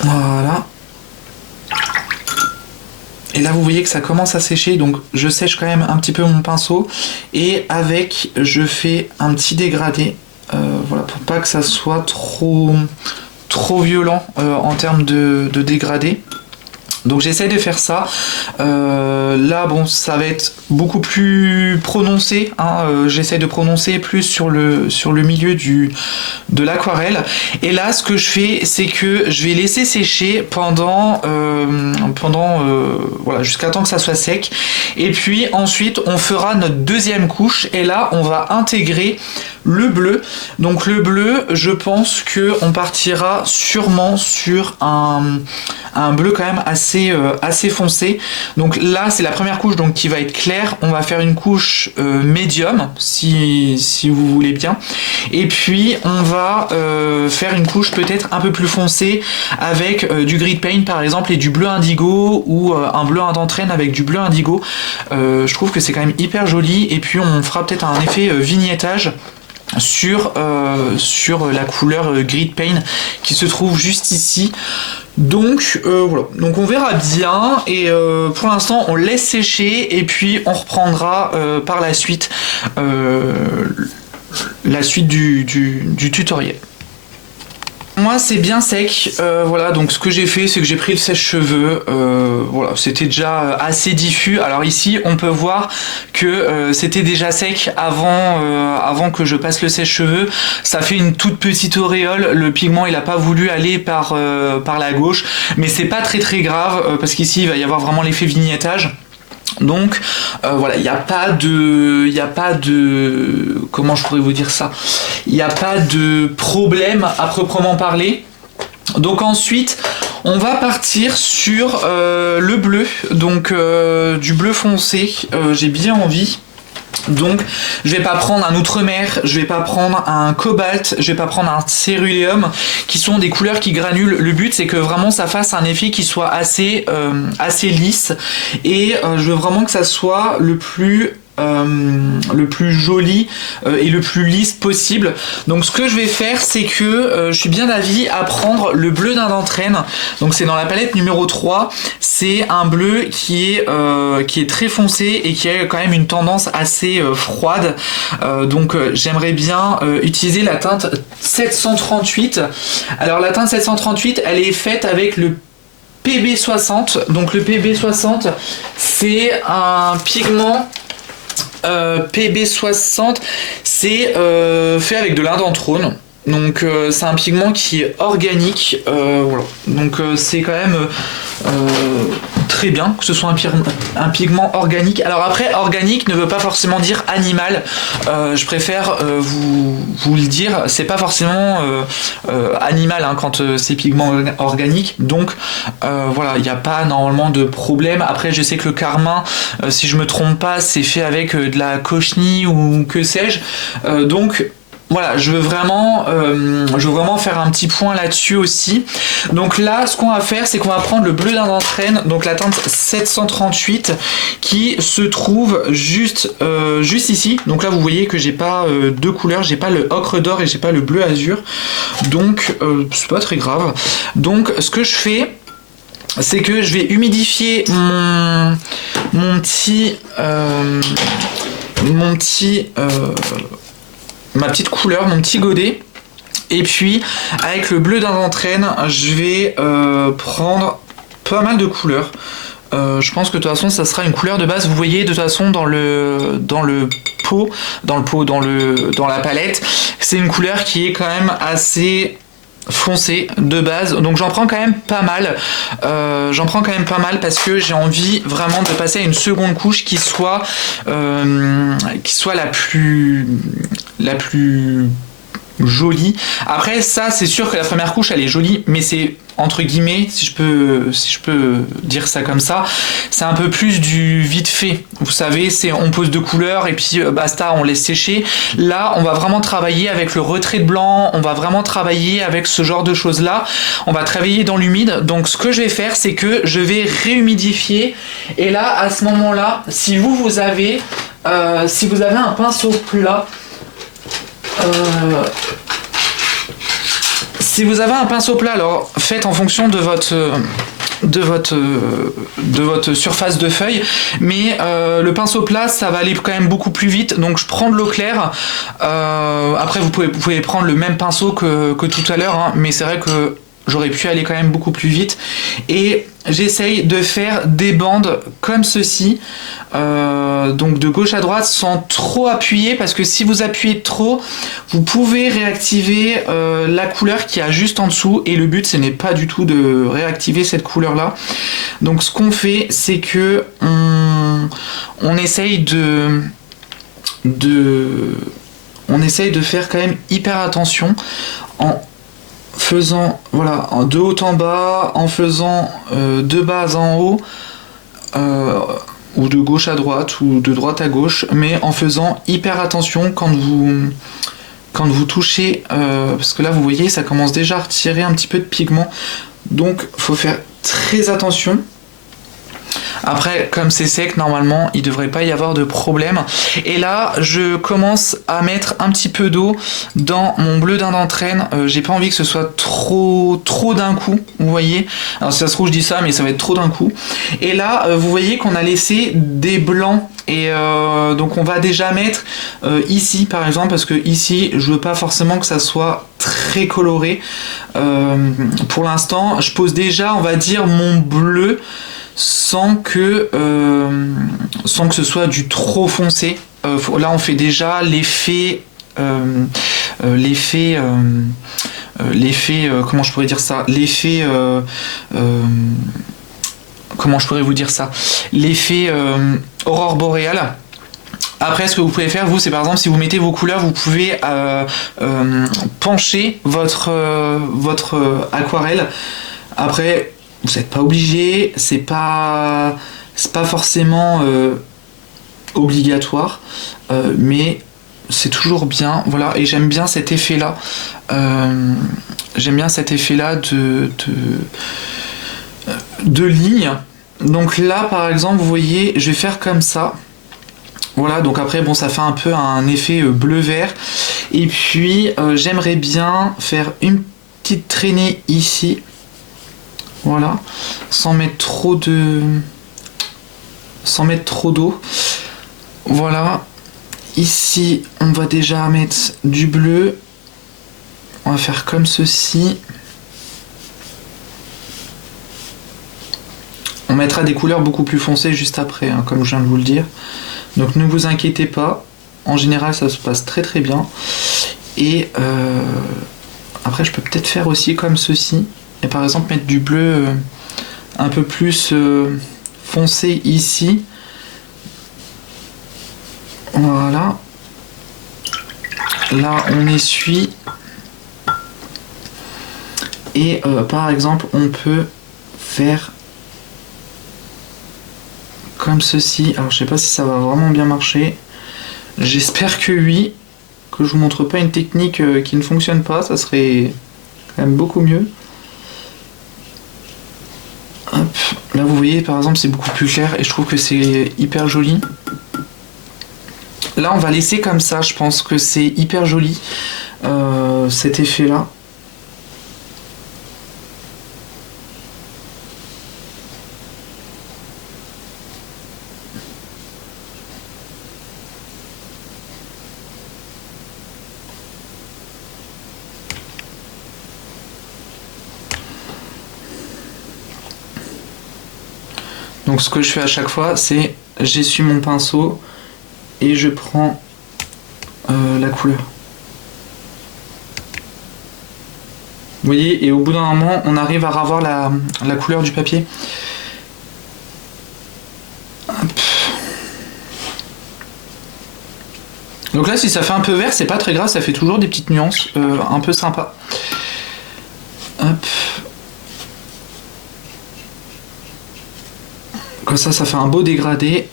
Voilà. Et là, vous voyez que ça commence à sécher, donc je sèche quand même un petit peu mon pinceau. Et avec, je fais un petit dégradé, voilà, pour pas que ça soit trop violent en termes de dégradé. Donc j'essaie de faire ça. Là, bon, ça va être beaucoup plus prononcé. Hein. J'essaie de prononcer plus sur le milieu de l'aquarelle. Et là, ce que je fais, c'est que je vais laisser sécher pendant voilà, jusqu'à temps que ça soit sec. Et puis ensuite, on fera notre deuxième couche. Et là, on va intégrer le bleu. Donc le bleu, je pense que on partira sûrement sur un bleu quand même assez foncé. Donc là, c'est la première couche donc qui va être claire. On va faire une couche médium si vous voulez bien. Et puis on va faire une couche peut-être un peu plus foncée avec du grid paint par exemple et du bleu indigo ou un bleu indentrène avec du bleu indigo. Je trouve que c'est quand même hyper joli. Et puis on fera peut-être un effet vignettage sur la couleur grid paint qui se trouve juste ici. Donc voilà, donc on verra bien et pour l'instant on laisse sécher et puis on reprendra par la suite du tutoriel. Moi c'est bien sec, voilà, donc ce que j'ai fait c'est que j'ai pris le sèche-cheveux, voilà, c'était déjà assez diffus. Alors ici on peut voir que c'était déjà sec avant que je passe le sèche-cheveux. Ça fait une toute petite auréole, le pigment il a pas voulu aller par la gauche, mais c'est pas très grave parce qu'ici il va y avoir vraiment l'effet vignettage. Donc voilà, il n'y a pas de comment je pourrais vous dire ça, il n'y a pas de problème à proprement parler. Donc ensuite on va partir sur le bleu, donc du bleu foncé. J'ai bien envie. Donc je vais pas prendre un outremer, je vais pas prendre un cobalt, je vais pas prendre un céruléum, qui sont des couleurs qui granulent. Le but c'est que vraiment ça fasse un effet qui soit assez lisse et je veux vraiment que ça soit le plus joli et le plus lisse possible. Donc ce que je vais faire c'est que je suis bien d'avis à prendre le bleu d'indentrène. Donc c'est dans la palette numéro 3. C'est un bleu qui est très foncé et qui a quand même une tendance assez froide. Donc j'aimerais bien utiliser la teinte 738. Alors la teinte 738 elle est faite avec le PB60. Donc le PB60 c'est un pigment PB60, c'est fait avec de l'indentrone. Donc c'est un pigment qui est organique, voilà. Donc c'est quand même très bien, que ce soit un pigment organique. Alors après, organique ne veut pas forcément dire animal. Je préfère vous le dire, c'est pas forcément animal hein, quand c'est pigment organique. Donc voilà, il n'y a pas normalement de problème. Après, je sais que le carmin, si je me trompe pas, c'est fait avec de la cochenille ou que sais-je. Donc voilà, je veux vraiment faire un petit point là-dessus aussi. Donc là, ce qu'on va faire, c'est qu'on va prendre le bleu d'Inde d'entraîne, donc la teinte 738, qui se trouve juste ici. Donc là, vous voyez que j'ai pas deux couleurs, j'ai pas le ocre d'or et j'ai pas le bleu azur. Donc c'est pas très grave. Donc ce que je fais, c'est que je vais humidifier ma petite couleur, mon petit godet. Et puis avec le bleu d'Inde d'entraîne, je vais prendre pas mal de couleurs. Je pense que de toute façon ça sera une couleur de base. Vous voyez de toute façon dans la palette, c'est une couleur qui est quand même assez foncé de base, donc j'en prends quand même pas mal parce que j'ai envie vraiment de passer à une seconde couche qui soit la plus jolie. Après ça, c'est sûr que la première couche elle est jolie, mais c'est entre guillemets, si je peux dire ça comme ça, c'est un peu plus du vite fait. Vous savez, on pose deux couleurs et puis basta, on laisse sécher. Là, on va vraiment travailler avec le retrait de blanc, on va vraiment travailler avec ce genre de choses là. On va travailler dans l'humide. Donc ce que je vais faire, c'est que je vais réhumidifier. Et là, à ce moment-là, si vous avez un pinceau plat, si vous avez un pinceau plat, alors faites en fonction de votre surface de feuille, mais le pinceau plat ça va aller quand même beaucoup plus vite, donc je prends de l'eau claire. Après vous pouvez prendre le même pinceau que tout à l'heure hein, mais c'est vrai que j'aurais pu aller quand même beaucoup plus vite et j'essaye de faire des bandes comme ceci, donc de gauche à droite sans trop appuyer, parce que si vous appuyez trop vous pouvez réactiver la couleur qui a juste en dessous, et le but ce n'est pas du tout de réactiver cette couleur là. Donc ce qu'on fait, c'est que on essaye de faire quand même hyper attention en faisant voilà de haut en bas, en faisant de bas en haut, ou de gauche à droite ou de droite à gauche, mais en faisant hyper attention quand vous touchez, parce que là vous voyez ça commence déjà à retirer un petit peu de pigment, donc faut faire très attention. Après, comme c'est sec, normalement, il ne devrait pas y avoir de problème. Et là, je commence à mettre un petit peu d'eau dans mon bleu d'Inde d'entraîne. J'ai pas envie que ce soit trop d'un coup, vous voyez. Alors, si ça se trouve, je dis ça, mais ça va être trop d'un coup. Et là, vous voyez qu'on a laissé des blancs. Et donc, on va déjà mettre ici, par exemple, parce que ici, je veux pas forcément que ça soit très coloré. Pour l'instant, je pose déjà, on va dire, mon bleu sans que ce soit du trop foncé. Là on fait déjà l'effet comment je pourrais dire ça, comment je pourrais vous dire ça, l'effet aurore boréale. Après, ce que vous pouvez faire, vous, c'est par exemple, si vous mettez vos couleurs, vous pouvez pencher votre aquarelle. Après, vous n'êtes pas obligé, c'est pas forcément obligatoire, mais c'est toujours bien. Voilà, et j'aime bien cet effet-là. De ligne. Donc là, par exemple, vous voyez, je vais faire comme ça. Voilà, donc après, bon, ça fait un peu un effet bleu-vert. Et puis, j'aimerais bien faire une petite traînée ici. Voilà, sans mettre trop d'eau. Voilà, ici on va déjà mettre du bleu. On va faire comme ceci. On mettra des couleurs beaucoup plus foncées juste après, hein, comme je viens de vous le dire. Donc ne vous inquiétez pas, en général ça se passe très très bien. Et après je peux peut-être faire aussi comme ceci. Et par exemple mettre du bleu un peu plus foncé ici. Voilà. Là, on essuie. Et par exemple, on peut faire comme ceci. Alors, je sais pas si ça va vraiment bien marcher. J'espère que oui. Que je vous montre pas une technique qui ne fonctionne pas. Ça serait quand même beaucoup mieux. Hop. Là, vous voyez, par exemple, c'est beaucoup plus clair. Et je trouve que c'est hyper joli. Là, on va laisser comme ça. Je pense que c'est hyper joli. Cet effet-là. Donc ce que je fais à chaque fois, c'est j'essuie mon pinceau et je prends la couleur. Vous voyez, et au bout d'un moment, on arrive à revoir la couleur du papier. Hop. Donc là, si ça fait un peu vert, c'est pas très grave, ça fait toujours des petites nuances un peu sympa. Hop. Comme ça fait un beau dégradé.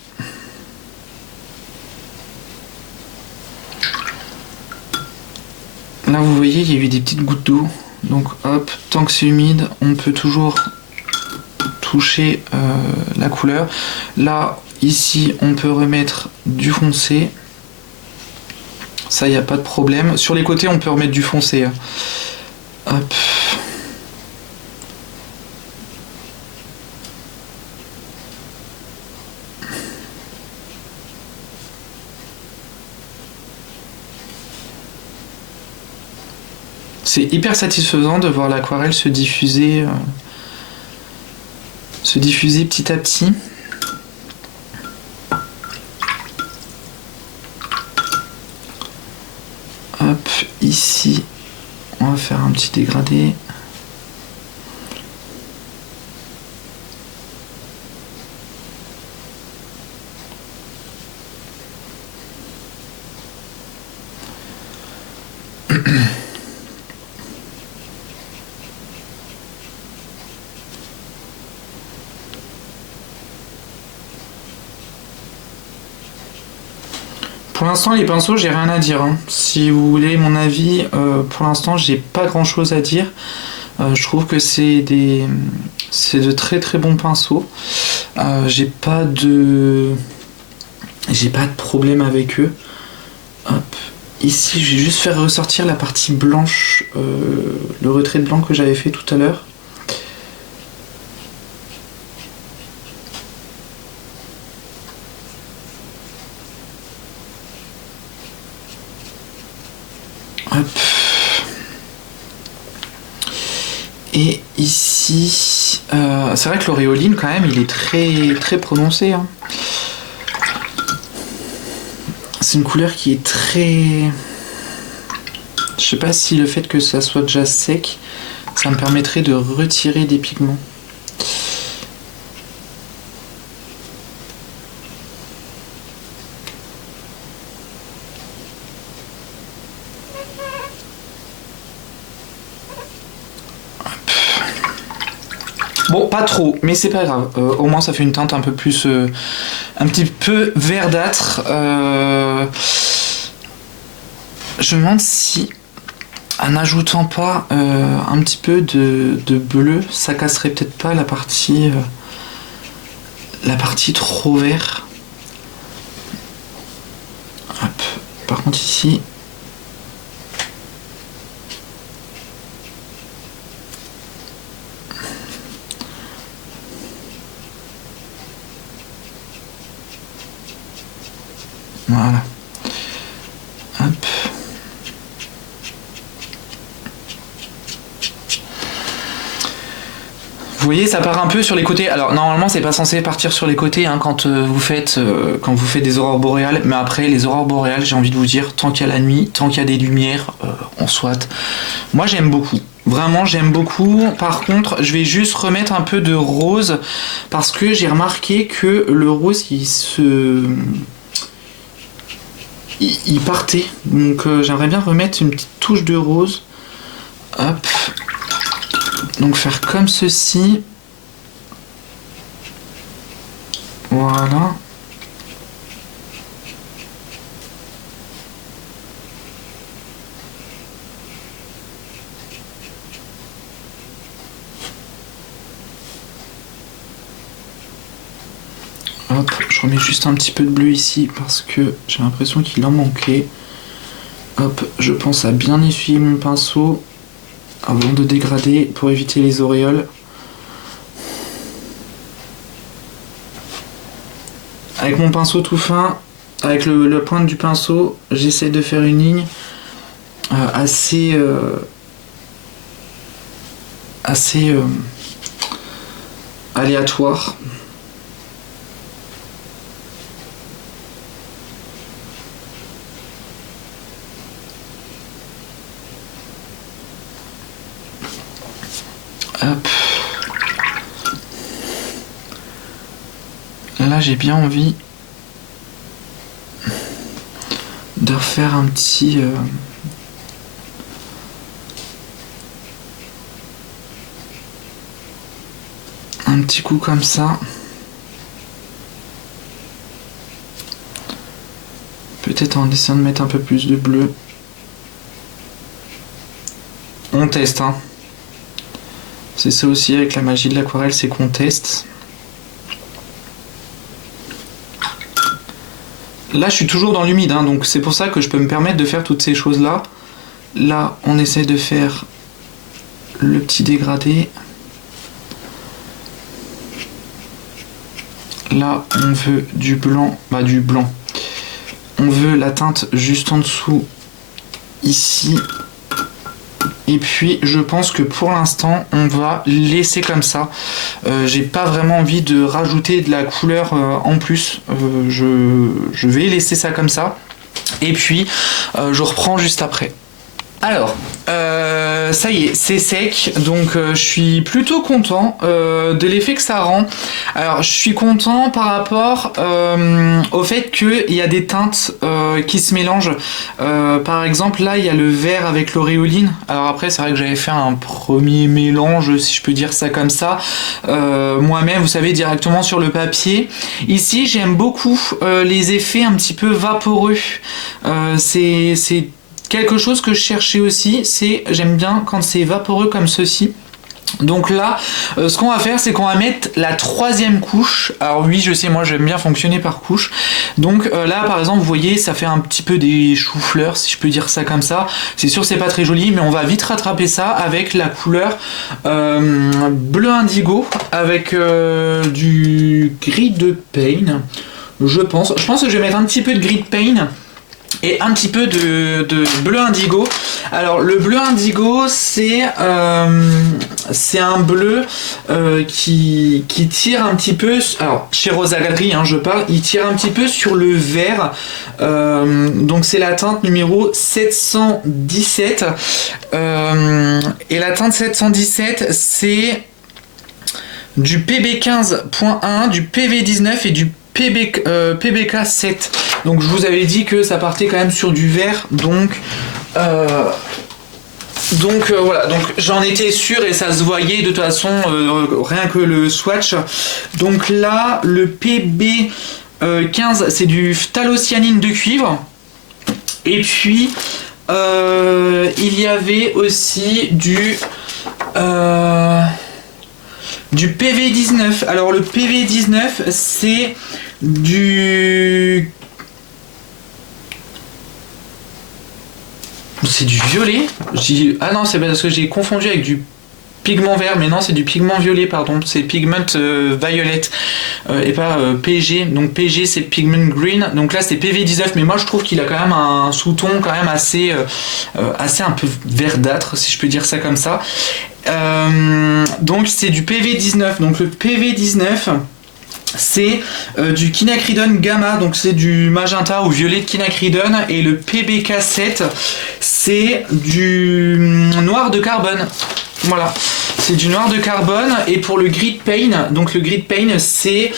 Là, vous voyez, il y a eu des petites gouttes d'eau. Donc, hop, tant que c'est humide, on peut toujours toucher la couleur. Là, ici, on peut remettre du foncé. Ça, il n'y a pas de problème. Sur les côtés, on peut remettre du foncé. Hop. C'est hyper satisfaisant de voir l'aquarelle se diffuser petit à petit. Hop, ici, on va faire un petit dégradé. Pour l'instant, les pinceaux, j'ai rien à dire. Si vous voulez mon avis, pour l'instant, j'ai pas grand chose à dire. Je trouve que c'est de très très bons pinceaux. J'ai pas de problème avec eux. Hop. Ici, je vais juste faire ressortir la partie blanche, le retrait de blanc que j'avais fait tout à l'heure. Hop. Et ici, c'est vrai que l'auréoline quand même, il est très très prononcé. C'est une couleur qui est très... Je sais pas si le fait que ça soit déjà sec, ça me permettrait de retirer des pigments. Bon, pas trop, mais c'est pas grave. Au moins, ça fait une teinte un peu plus, un petit peu verdâtre. Je me demande si, en ajoutant pas un petit peu de bleu, ça casserait peut-être pas la partie trop vert. Hop. Par contre ici. Voilà. Hop. Vous voyez, ça part un peu sur les côtés. Alors normalement, c'est pas censé partir sur les côtés quand vous faites des aurores boréales. Mais après, les aurores boréales, j'ai envie de vous dire, tant qu'il y a la nuit, tant qu'il y a des lumières, on soit. Moi, j'aime beaucoup. Vraiment, j'aime beaucoup. Par contre, je vais juste remettre un peu de rose parce que j'ai remarqué que le rose, il partait. Donc, j'aimerais bien remettre une petite touche de rose. Hop. Donc, faire comme ceci. Voilà. Hop, je remets juste un petit peu de bleu ici parce que j'ai l'impression qu'il en manquait. Hop, je pense à bien essuyer mon pinceau avant de dégrader pour éviter les auréoles. Avec mon pinceau tout fin, avec la pointe du pinceau, j'essaie de faire une ligne assez aléatoire. Hop. Là, j'ai bien envie de refaire un petit coup comme ça. Peut-être en essayant de mettre un peu plus de bleu. On teste, hein. C'est ça aussi avec la magie de l'aquarelle, c'est qu'on teste. Là, je suis toujours dans l'humide, hein, donc c'est pour ça que je peux me permettre de faire toutes ces choses-là. Là, on essaie de faire le petit dégradé. Là, on veut du blanc, du blanc. On veut la teinte juste en dessous, ici. Et puis, je pense que pour l'instant, on va laisser comme ça. J'ai pas vraiment envie de rajouter de la couleur en plus. Je vais laisser ça comme ça. Et puis, je reprends juste après. Alors, ça y est, c'est sec, donc je suis plutôt content de l'effet que ça rend. Alors, je suis content par rapport au fait qu'il y a des teintes qui se mélangent. Par exemple, là, il y a le vert avec l'auréoline. Alors après, c'est vrai que j'avais fait un premier mélange, si je peux dire ça comme ça, moi-même, vous savez, directement sur le papier. Ici, j'aime beaucoup les effets un petit peu vaporeux. C'est quelque chose que je cherchais aussi, j'aime bien quand c'est vaporeux comme ceci. Donc là, ce qu'on va faire, c'est qu'on va mettre la troisième couche. Alors oui, je sais, moi j'aime bien fonctionner par couche. Donc là, par exemple, vous voyez, ça fait un petit peu des choux-fleurs, si je peux dire ça comme ça. C'est sûr, c'est pas très joli, mais on va vite rattraper ça avec la couleur bleu indigo, avec du gris de pain, je pense. Je pense que je vais mettre un petit peu de gris de pain et un petit peu de bleu indigo. Alors le bleu indigo, c'est un bleu qui tire un petit peu, alors chez Rosa Galerie je parle, il tire un petit peu sur le vert. Donc c'est la teinte numéro 717 et la teinte 717, c'est du PB15.1, du PV19 et du PBK7. Donc je vous avais dit que ça partait quand même sur du vert, donc voilà, donc j'en étais sûr et ça se voyait de toute façon, rien que le swatch. Donc là, le PB15, c'est du phthalocyanine de cuivre. Et puis il y avait aussi du PV19. Alors le PV19, c'est du violet. Ah non, c'est parce que j'ai confondu avec du pigment vert, mais non, c'est du pigment violet, pardon, c'est pigment violet et pas PG. Donc PG, c'est pigment green, donc là c'est PV19, mais moi je trouve qu'il a quand même un sous-ton quand même assez un peu verdâtre, si je peux dire ça comme ça. Donc c'est du PV19. Donc le PV19, c'est du quinacridone gamma, donc c'est du magenta ou violet de quinacridone. Et le PBK7, c'est du noir de carbone. Voilà, c'est du noir de carbone. Et pour le grid paint, donc le grid paint c'est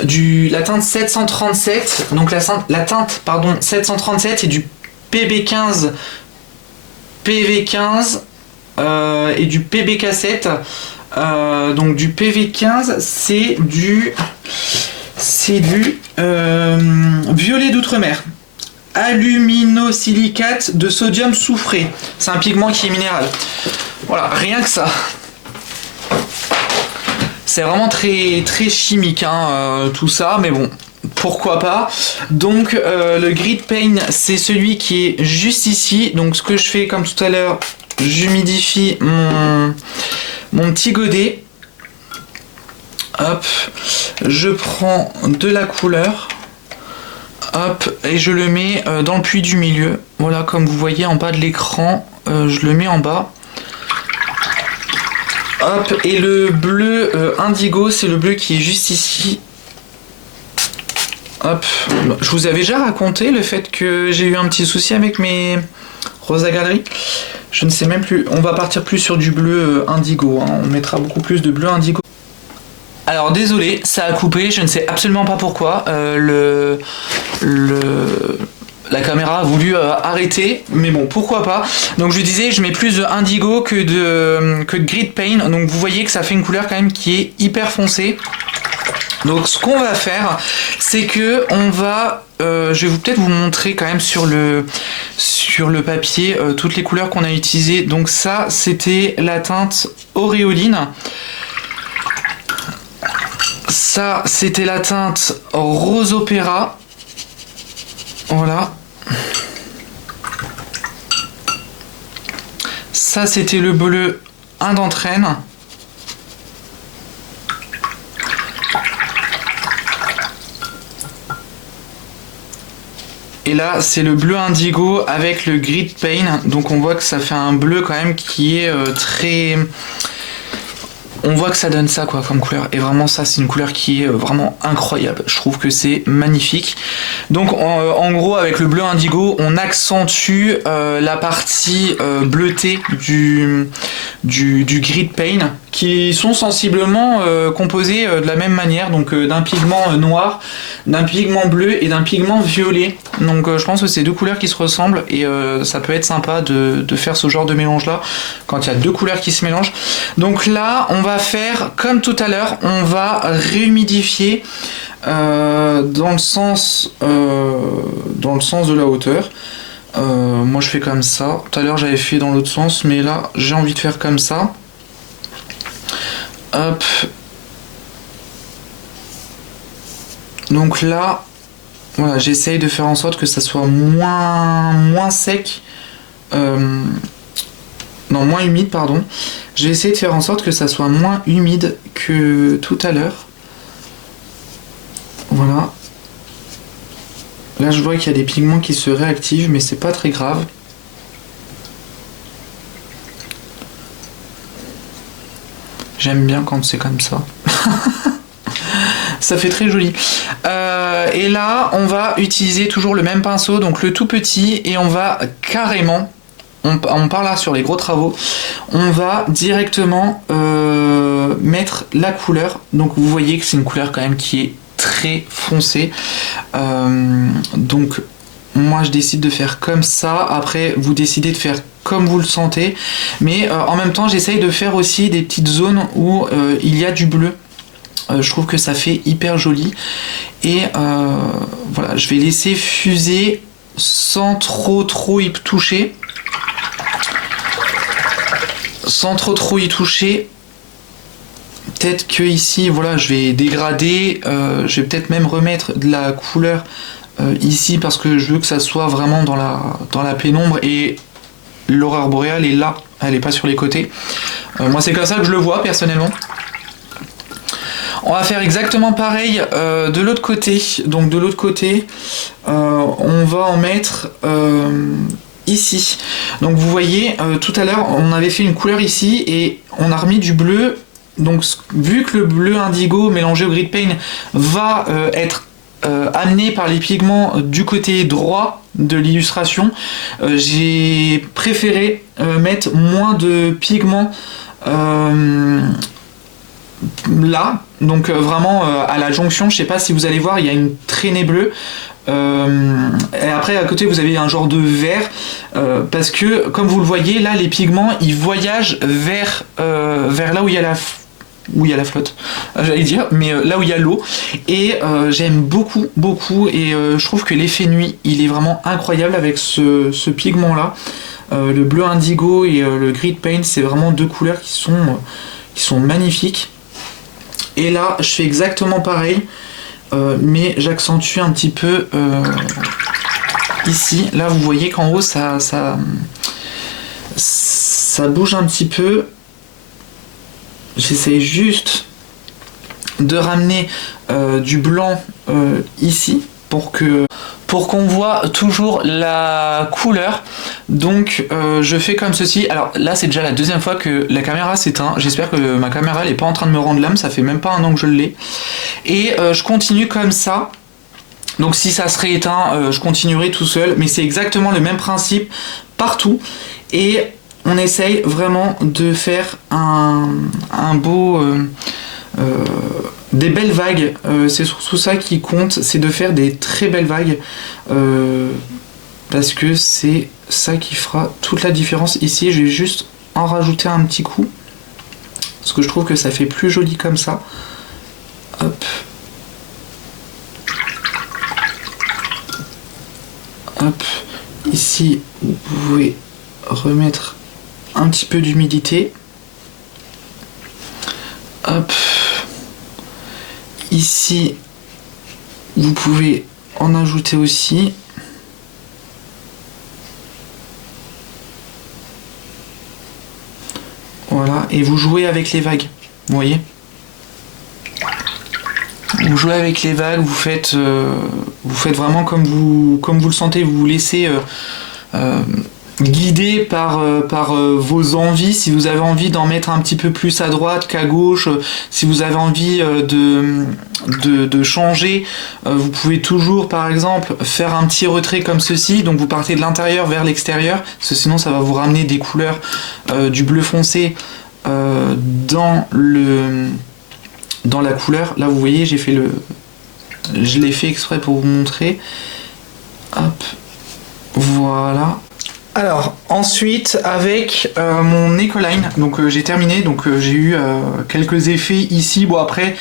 la teinte 737, donc la teinte pardon 737 et du PB15 PV15 et du PBK7. Donc du PV15 c'est du violet d'outre-mer, aluminosilicate de sodium soufré. C'est un pigment qui est minéral. Voilà, rien que ça. C'est vraiment très, très chimique hein, tout ça, mais bon, pourquoi pas. Donc le grid paint c'est celui qui est juste ici. Donc ce que je fais comme tout à l'heure, j'humidifie mon petit godet. Hop, je prends de la couleur. Hop, et je le mets dans le puits du milieu. Voilà, comme vous voyez en bas de l'écran, je le mets en bas. Hop, et le bleu indigo, c'est le bleu qui est juste ici. Hop, je vous avais déjà raconté le fait que j'ai eu un petit souci avec mes Rosa Gallery. Je ne sais même plus, on va partir plus sur du bleu indigo, hein. On mettra beaucoup plus de bleu indigo. Alors désolé, ça a coupé, je ne sais absolument pas pourquoi. La caméra a voulu arrêter, mais bon, pourquoi pas. Donc je disais, je mets plus de indigo que de grid paint. Donc vous voyez que ça fait une couleur quand même qui est hyper foncée. Donc ce qu'on va faire, c'est que on va... je vais peut-être vous montrer quand même sur le papier toutes les couleurs qu'on a utilisées. Donc ça, c'était la teinte Auréoline. Ça, c'était la teinte Rose Opéra. Voilà. Ça, c'était le bleu Indentraine. Et là, c'est le bleu indigo avec le grid paint. Donc on voit que ça fait un bleu quand même qui est très... On voit que ça donne ça quoi comme couleur. Et vraiment ça c'est une couleur qui est vraiment incroyable. Je trouve que c'est magnifique. Donc en gros avec le bleu indigo on accentue la partie bleutée du grid paint qui sont sensiblement composés de la même manière. Donc d'un pigment noir, d'un pigment bleu et d'un pigment violet. Donc je pense que c'est deux couleurs qui se ressemblent et ça peut être sympa de faire ce genre de mélange là quand il y a deux couleurs qui se mélangent. Donc là on va faire comme tout à l'heure, on va réhumidifier dans le sens de la hauteur. Moi je fais comme ça. Tout à l'heure j'avais fait dans l'autre sens, mais là j'ai envie de faire comme ça. Hop. Donc là, voilà, j'essaye de faire en sorte que ça soit moins sec. Non, moins humide, pardon. J'ai essayé de faire en sorte que ça soit moins humide que tout à l'heure. Voilà. Là, je vois qu'il y a des pigments qui se réactivent, mais c'est pas très grave. J'aime bien quand c'est comme ça. Ça fait très joli. Et là, on va utiliser toujours le même pinceau, donc le tout petit, et on va carrément... On part là sur les gros travaux, on va directement mettre la couleur. Donc vous voyez que c'est une couleur quand même qui est très foncée. Donc moi je décide de faire comme ça. Après vous décidez de faire comme vous le sentez. Mais en même temps j'essaye de faire aussi des petites zones où il y a du bleu. Je trouve que ça fait hyper joli. Et voilà, je vais laisser fuser sans trop y toucher. Sans trop y toucher. Peut-être que ici, voilà, je vais dégrader. Je vais peut-être même remettre de la couleur ici parce que je veux que ça soit vraiment dans la pénombre et l'aurore boréale est là, elle n'est pas sur les côtés. Moi, c'est comme ça que je le vois personnellement. On va faire exactement pareil de l'autre côté. Donc de l'autre côté, on va en mettre ici. Donc vous voyez, tout à l'heure, on avait fait une couleur ici et on a remis du bleu. Donc vu que le bleu indigo mélangé au grid paint va être amené par les pigments du côté droit de l'illustration, j'ai préféré mettre moins de pigments là, donc vraiment à la jonction, je sais pas si vous allez voir, il y a une traînée bleue. Et après à côté vous avez un genre de vert parce que comme vous le voyez là, les pigments ils voyagent vers là où il y a la flotte, j'allais dire, mais là où il y a l'eau. Et j'aime beaucoup et je trouve que l'effet nuit il est vraiment incroyable avec ce pigment là. Le bleu indigo et le grid paint, c'est vraiment deux couleurs qui sont magnifiques. Et là je fais exactement pareil, mais j'accentue un petit peu ici. Là vous voyez qu'en haut ça bouge un petit peu. J'essaie juste de ramener du blanc ici pour qu'on voit toujours la couleur. Donc je fais comme ceci. Alors là c'est déjà la deuxième fois que la caméra s'éteint. J'espère que ma caméra n'est pas en train de me rendre l'âme, ça fait même pas un an que je l'ai. Et je continue comme ça. Donc si ça serait éteint, je continuerai tout seul. Mais c'est exactement le même principe partout. Et on essaye vraiment de faire un beau... des belles vagues, c'est surtout ça qui compte, c'est de faire des très belles vagues, parce que c'est ça qui fera toute la différence. Ici je vais juste en rajouter un petit coup, parce que je trouve que ça fait plus joli comme ça. Hop. Hop. Ici vous pouvez remettre un petit peu d'humidité. Hop. Ici, vous pouvez en ajouter aussi. Voilà, et vous jouez avec les vagues, vous voyez? Vous jouez avec les vagues, vous faites vraiment comme vous le sentez, vous vous laissez guidé par vos envies. Si vous avez envie d'en mettre un petit peu plus à droite qu'à gauche, si vous avez envie de changer, vous pouvez toujours par exemple faire un petit retrait comme ceci. Donc vous partez de l'intérieur vers l'extérieur, parce que sinon ça va vous ramener des couleurs du bleu foncé dans la couleur. Là vous voyez, je l'ai fait exprès pour vous montrer. Hop, voilà. Alors ensuite avec mon Ecoline, donc j'ai terminé, donc j'ai eu quelques effets ici. Bon après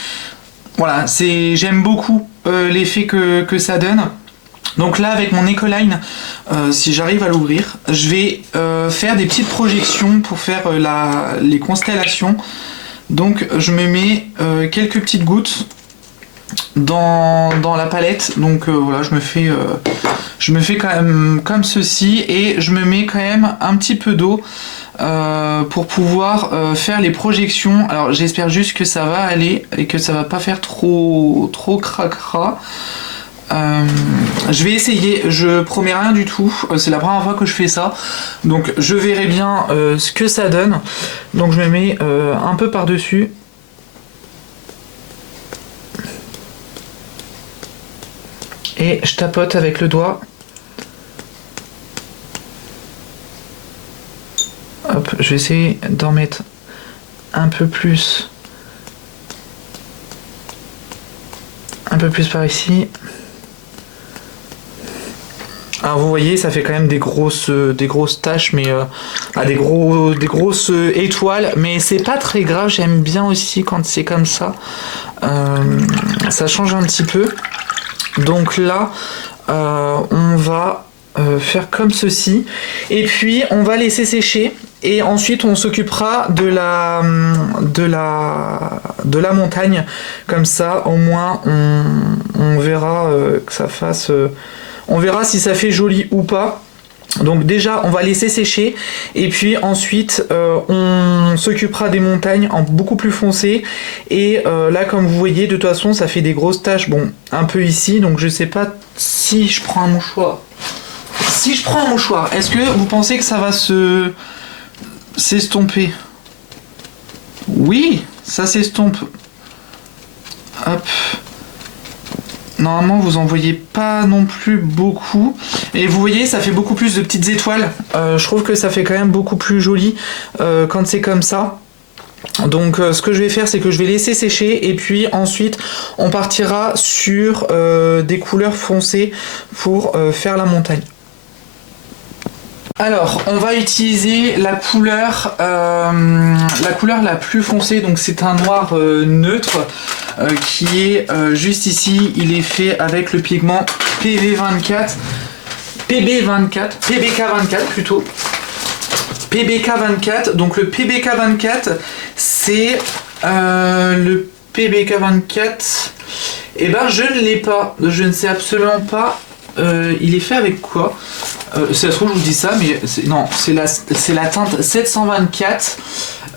voilà, j'aime beaucoup l'effet que ça donne. Donc là avec mon Ecoline, si j'arrive à l'ouvrir, je vais faire des petites projections pour faire les constellations. Donc je me mets quelques petites gouttes dans la palette, donc voilà, je me fais quand même comme ceci, et je me mets quand même un petit peu d'eau pour pouvoir faire les projections. Alors j'espère juste que ça va aller et que ça va pas faire trop cracra. Je vais essayer, je promets rien du tout, c'est la première fois que je fais ça, donc je verrai bien ce que ça donne. Donc je me mets un peu par dessus. Et je tapote avec le doigt. Hop, je vais essayer d'en mettre un peu plus. Un peu plus par ici. Alors vous voyez, ça fait quand même des grosses taches, mais des grosses étoiles, mais c'est pas très grave. J'aime bien aussi quand c'est comme ça. Ça change un petit peu. Donc là, on va faire comme ceci, et puis on va laisser sécher, et ensuite on s'occupera de la montagne. Comme ça, au moins, on verra que ça fasse. On verra si ça fait joli ou pas. Donc déjà on va laisser sécher, et puis ensuite on s'occupera des montagnes en beaucoup plus foncé. Et là comme vous voyez, de toute façon ça fait des grosses taches, bon un peu ici, donc je sais pas si je prends un mouchoir. Si je prends un mouchoir, est-ce que vous pensez que ça va s'estomper? Oui, ça s'estompe. Hop. Normalement vous en voyez pas non plus beaucoup, et vous voyez ça fait beaucoup plus de petites étoiles. Je trouve que ça fait quand même beaucoup plus joli quand c'est comme ça. Donc ce que je vais faire, c'est que je vais laisser sécher et puis ensuite on partira sur des couleurs foncées pour faire la montagne. Alors, on va utiliser la couleur la plus foncée, donc c'est un noir neutre qui est juste ici. Il est fait avec le pigment PBK24 plutôt. PBK24, donc le PBK24, c'est le PBK24, et ben je ne l'ai pas, je ne sais absolument pas, il est fait avec quoi? Si ça se trouve je vous dis ça, mais non, c'est la teinte 724.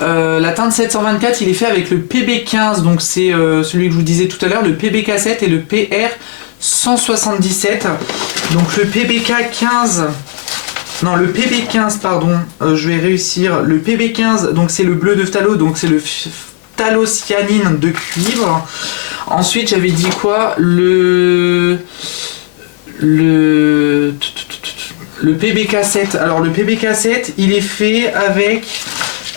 La teinte 724, il est fait avec le PB15, donc c'est celui que je vous disais tout à l'heure, le PBK7 et le PR177. Donc le PBK15, non le PB15 pardon, je vais réussir. Le PB15, donc c'est le bleu de phthalo, donc c'est le phthalocyanine de cuivre. Ensuite j'avais dit quoi? Le PBK7. Alors le PBK7, il est fait avec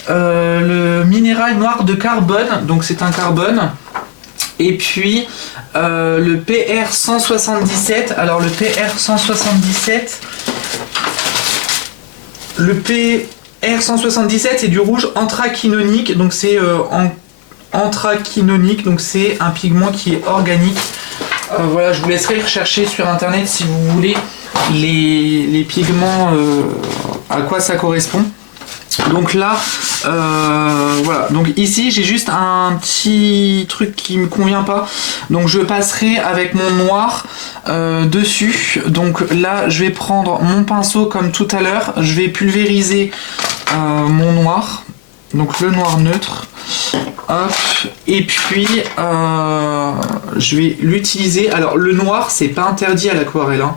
le minéral noir de carbone, donc c'est un carbone. Et puis le PR177. Alors le PR177, c'est du rouge anthraquinonique, donc c'est anthraquinonique, donc c'est un pigment qui est organique. Voilà, je vous laisserai rechercher sur internet si vous voulez les pigments, à quoi ça correspond. Donc là, voilà, donc ici j'ai juste un petit truc qui me convient pas, donc je passerai avec mon noir dessus. Donc là je vais prendre mon pinceau comme tout à l'heure, je vais pulvériser mon noir, donc le noir neutre. Hop, et puis je vais l'utiliser. Alors le noir c'est pas interdit à l'aquarelle, hein.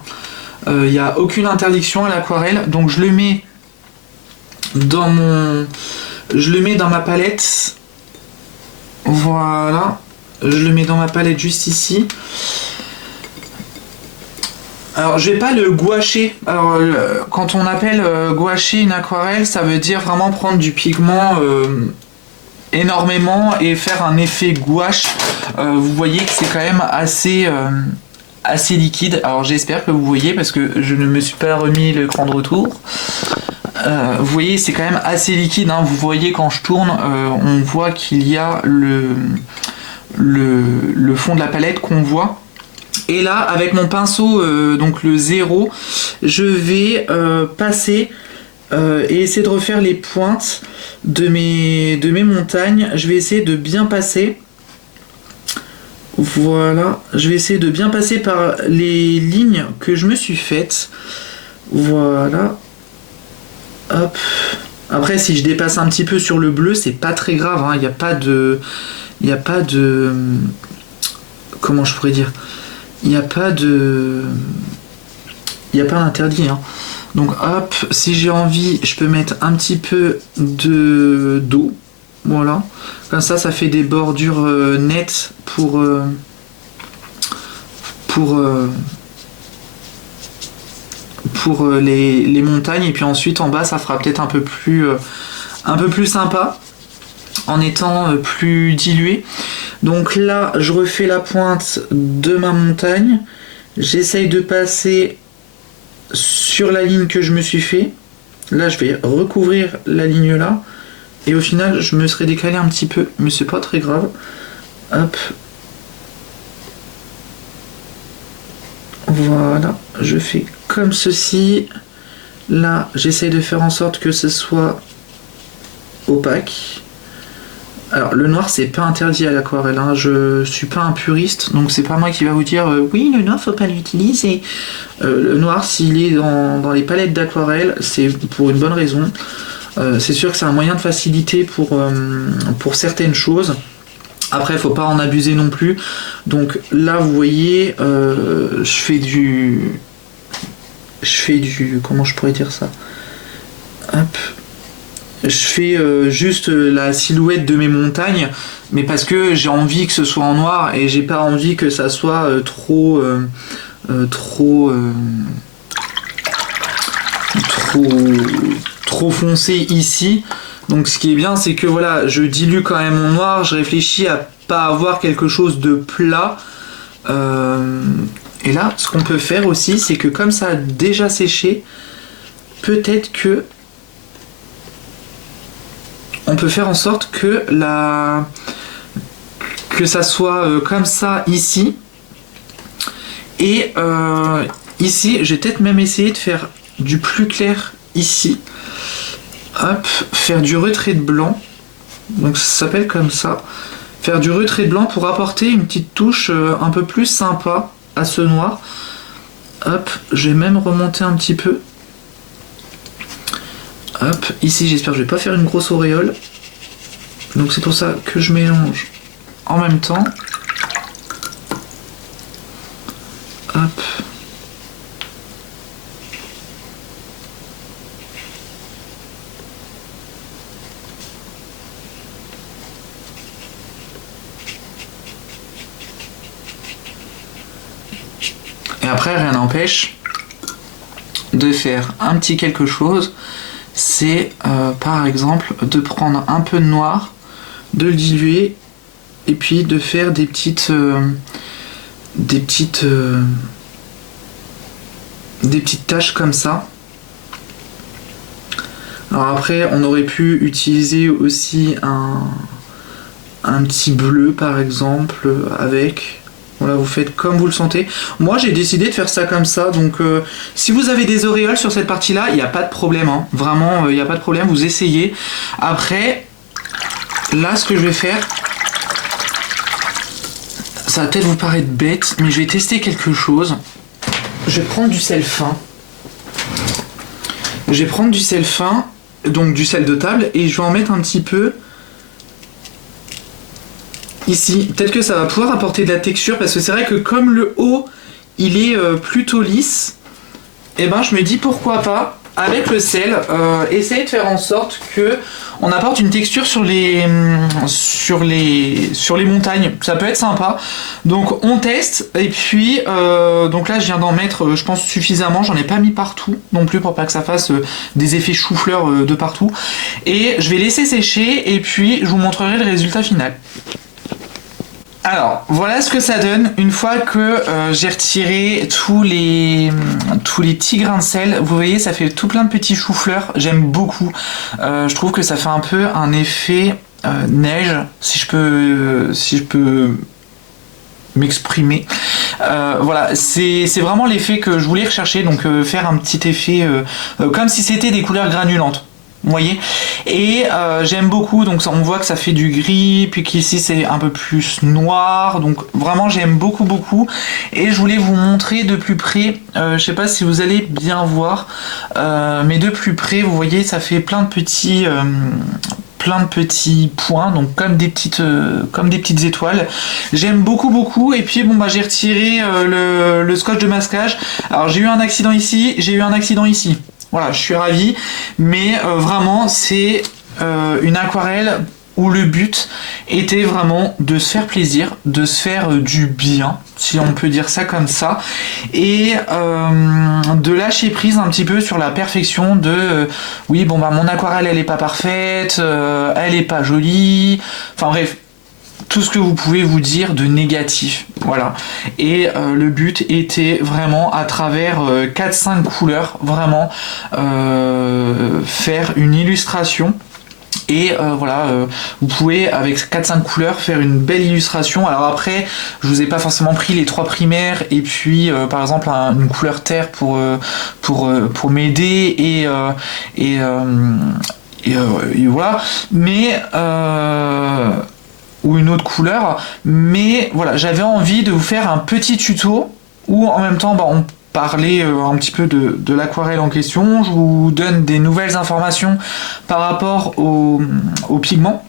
Il n'y a aucune interdiction à l'aquarelle, donc je le mets dans ma palette. Voilà, je le mets dans ma palette juste ici. Alors je vais pas le gouacher. Alors quand on appelle gouacher une aquarelle, ça veut dire vraiment prendre du pigment énormément et faire un effet gouache. Vous voyez que c'est quand même assez liquide. Alors j'espère que vous voyez parce que je ne me suis pas remis l'écran de retour. Vous voyez, c'est quand même assez liquide, hein. Vous voyez quand je tourne, on voit qu'il y a le fond de la palette qu'on voit. Et là, avec mon pinceau, donc le 0, je vais passer et essayer de refaire les pointes de mes montagnes. Je vais essayer de bien passer. Voilà, je vais essayer de bien passer par les lignes que je me suis faites. Voilà. Hop. Après, si je dépasse un petit peu sur le bleu, c'est pas très grave, hein. Il n'y a pas de... Comment je pourrais dire? Il n'y a pas d'interdit, hein. Donc hop, si j'ai envie, je peux mettre un petit peu d'eau. Voilà. Comme ça fait des bordures nettes pour les montagnes. Et puis ensuite en bas, ça fera peut-être un peu plus sympa en étant plus dilué. Donc là, je refais la pointe de ma montagne. J'essaye de passer sur la ligne que je me suis fait. Là, je vais recouvrir la ligne là. Et au final, je me serais décalé un petit peu, mais c'est pas très grave. Hop. Voilà, je fais comme ceci. Là, j'essaye de faire en sorte que ce soit opaque. Alors, le noir, c'est pas interdit à l'aquarelle, hein. Je suis pas un puriste, donc c'est pas moi qui va vous dire oui, le noir, faut pas l'utiliser. Le noir, s'il est dans les palettes d'aquarelle, c'est pour une bonne raison. C'est sûr que c'est un moyen de facilité pour certaines choses. Après, faut pas en abuser non plus. Donc là, vous voyez, je fais du... Comment je pourrais dire ça? Hop. Je fais juste la silhouette de mes montagnes, mais parce que j'ai envie que ce soit en noir et j'ai pas envie que ça soit trop foncé ici. Donc ce qui est bien, c'est que voilà, je dilue quand même mon noir, je réfléchis à pas avoir quelque chose de plat. Et là, ce qu'on peut faire aussi, c'est que comme ça a déjà séché, peut-être que on peut faire en sorte que ça soit comme ça ici. Et ici, j'ai peut-être même essayé de faire du plus clair ici. Hop, faire du retrait de blanc. Donc ça s'appelle comme ça. Faire du retrait de blanc pour apporter une petite touche un peu plus sympa à ce noir. Hop, je vais même remonter un petit peu. Hop, ici j'espère que je vais pas faire une grosse auréole. Donc c'est pour ça que je mélange en même temps. Hop. Et après, rien n'empêche de faire un petit quelque chose. C'est par exemple de prendre un peu de noir, de le diluer et puis de faire des petites taches comme ça. Alors après, on aurait pu utiliser aussi un petit bleu par exemple avec. Voilà, vous faites comme vous le sentez. Moi, j'ai décidé de faire ça comme ça. Donc, si vous avez des auréoles sur cette partie-là, il n'y a pas de problème. Hein. Vraiment, il n'y a pas de problème. Vous essayez. Après, là, ce que je vais faire, ça va peut-être vous paraître bête, mais je vais tester quelque chose. Je vais prendre du sel fin. Je vais prendre du sel fin, donc du sel de table, et je vais en mettre un petit peu ici. Peut-être que ça va pouvoir apporter de la texture, parce que c'est vrai que comme le haut, il est plutôt lisse, et ben je me dis pourquoi pas, avec le sel, essayer de faire en sorte que on apporte une texture sur les montagnes. Ça peut être sympa. Donc on teste, et puis donc là je viens d'en mettre je pense suffisamment, j'en ai pas mis partout non plus pour pas que ça fasse des effets chou-fleur de partout. Et je vais laisser sécher et puis je vous montrerai le résultat final. Alors, voilà ce que ça donne une fois que j'ai retiré tous les petits grains de sel. Vous voyez, ça fait tout plein de petits choux-fleurs. J'aime beaucoup. Je trouve que ça fait un peu un effet neige, si je peux m'exprimer. Voilà, c'est vraiment l'effet que je voulais rechercher. Donc, faire un petit effet comme si c'était des couleurs granulantes. Vous voyez, et j'aime beaucoup, donc on voit que ça fait du gris, puis qu'ici c'est un peu plus noir, donc vraiment j'aime beaucoup, et je voulais vous montrer de plus près, je sais pas si vous allez bien voir, mais de plus près, vous voyez, ça fait plein de petits points, donc comme des petites étoiles. J'aime beaucoup, et puis bon bah j'ai retiré le scotch de masquage. Alors j'ai eu un accident ici, j'ai eu un accident ici. Voilà, je suis ravi, mais vraiment c'est une aquarelle où le but était vraiment de se faire plaisir, de se faire du bien, si on peut dire ça comme ça, et de lâcher prise un petit peu sur la perfection de oui bon bah mon aquarelle elle est pas parfaite, elle est pas jolie, enfin bref, tout ce que vous pouvez vous dire de négatif, voilà. Et le but était vraiment à travers 4-5 couleurs, vraiment faire une illustration. Et voilà, vous pouvez avec 4-5 couleurs faire une belle illustration. Alors après, je vous ai pas forcément pris les 3 primaires et puis par exemple une couleur terre pour m'aider et voilà. Mais ou une autre couleur, mais voilà, j'avais envie de vous faire un petit tuto où en même temps bah, on parlait un petit peu de l'aquarelle en question, je vous donne des nouvelles informations par rapport aux pigments.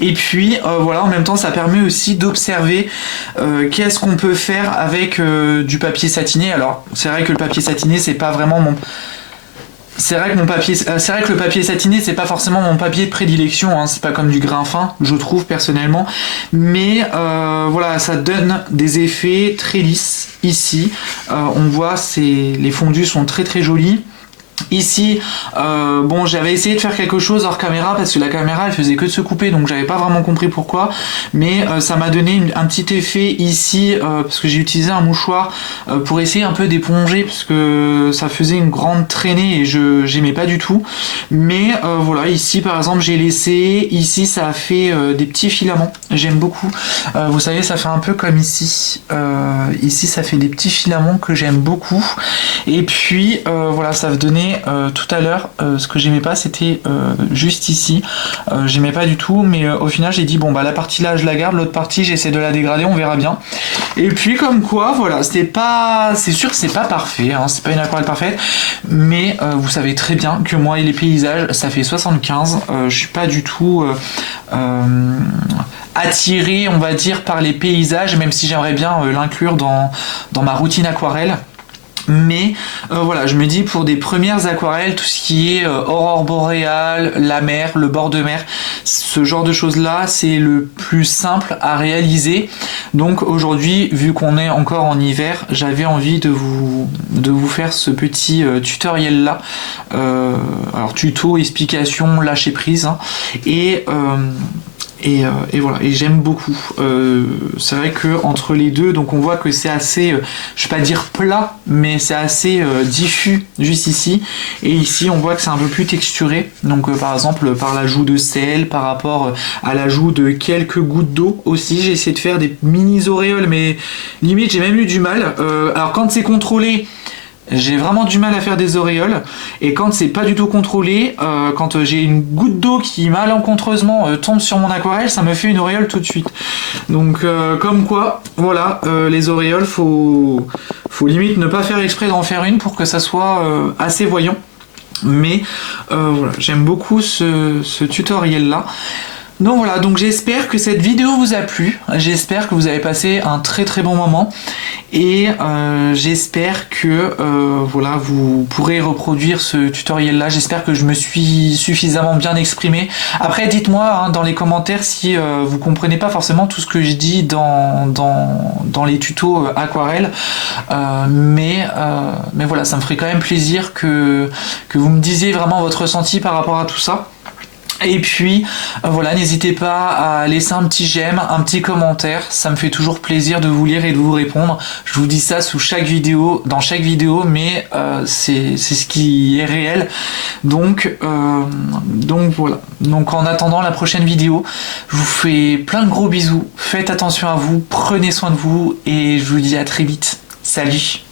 Et puis voilà, en même temps ça permet aussi d'observer qu'est-ce qu'on peut faire avec du papier satiné. Alors c'est vrai que le papier satiné c'est pas vraiment mon... C'est vrai que le papier satiné c'est pas forcément mon papier de prédilection, hein, c'est pas comme du grain fin, je trouve personnellement, mais voilà, ça donne des effets très lisses ici. On voit les fondus sont très jolis. Ici, bon, j'avais essayé de faire quelque chose hors caméra parce que la caméra elle faisait que de se couper, donc j'avais pas vraiment compris pourquoi, mais ça m'a donné un petit effet ici parce que j'ai utilisé un mouchoir pour essayer un peu d'éponger parce que ça faisait une grande traînée et j'aimais pas du tout. Mais voilà, ici par exemple j'ai laissé, ici ça a fait des petits filaments, j'aime beaucoup. Vous savez, ça fait un peu comme ici. Ici ça fait des petits filaments que j'aime beaucoup. Et puis voilà, ça va donner tout à l'heure ce que j'aimais pas, c'était juste ici. J'aimais pas du tout, mais au final j'ai dit bon bah la partie là je la garde, l'autre partie j'essaie de la dégrader, on verra bien. Et puis comme quoi voilà, c'est sûr que c'est pas parfait, hein, c'est pas une aquarelle parfaite, mais vous savez très bien que moi et les paysages ça fait 75, je suis pas du tout attiré on va dire par les paysages, même si j'aimerais bien l'inclure dans ma routine aquarelle. Mais voilà, je me dis pour des premières aquarelles, tout ce qui est aurore boréale, la mer, le bord de mer, ce genre de choses là, c'est le plus simple à réaliser. Donc aujourd'hui, vu qu'on est encore en hiver, j'avais envie de vous faire ce petit tutoriel là. Alors tuto, explication, lâcher prise, hein, et voilà, et j'aime beaucoup. C'est vrai que entre les deux, donc on voit que c'est assez, je vais pas dire plat, mais c'est assez diffus juste ici. Et ici, on voit que c'est un peu plus texturé. Donc par exemple, par l'ajout de sel, par rapport à l'ajout de quelques gouttes d'eau aussi. J'ai essayé de faire des mini auréoles, mais limite j'ai même eu du mal. Alors quand c'est contrôlé, j'ai vraiment du mal à faire des auréoles, et quand c'est pas du tout contrôlé, quand j'ai une goutte d'eau qui malencontreusement tombe sur mon aquarelle, ça me fait une auréole tout de suite. Donc comme quoi, voilà, les auréoles, faut limite ne pas faire exprès d'en faire une pour que ça soit assez voyant. Mais voilà, j'aime beaucoup ce tutoriel là. Donc voilà, donc j'espère que cette vidéo vous a plu, j'espère que vous avez passé un très très bon moment, et j'espère que voilà, vous pourrez reproduire ce tutoriel là. J'espère que je me suis suffisamment bien exprimé. Après dites-moi hein, dans les commentaires si vous comprenez pas forcément tout ce que je dis dans les tutos aquarelles, mais voilà, ça me ferait quand même plaisir que vous me disiez vraiment votre ressenti par rapport à tout ça. Et puis voilà, n'hésitez pas à laisser un petit j'aime, un petit commentaire, ça me fait toujours plaisir de vous lire et de vous répondre. Je vous dis ça sous chaque vidéo, dans chaque vidéo, mais c'est ce qui est réel. Donc voilà. Donc en attendant la prochaine vidéo, je vous fais plein de gros bisous, faites attention à vous, prenez soin de vous, et je vous dis à très vite. Salut!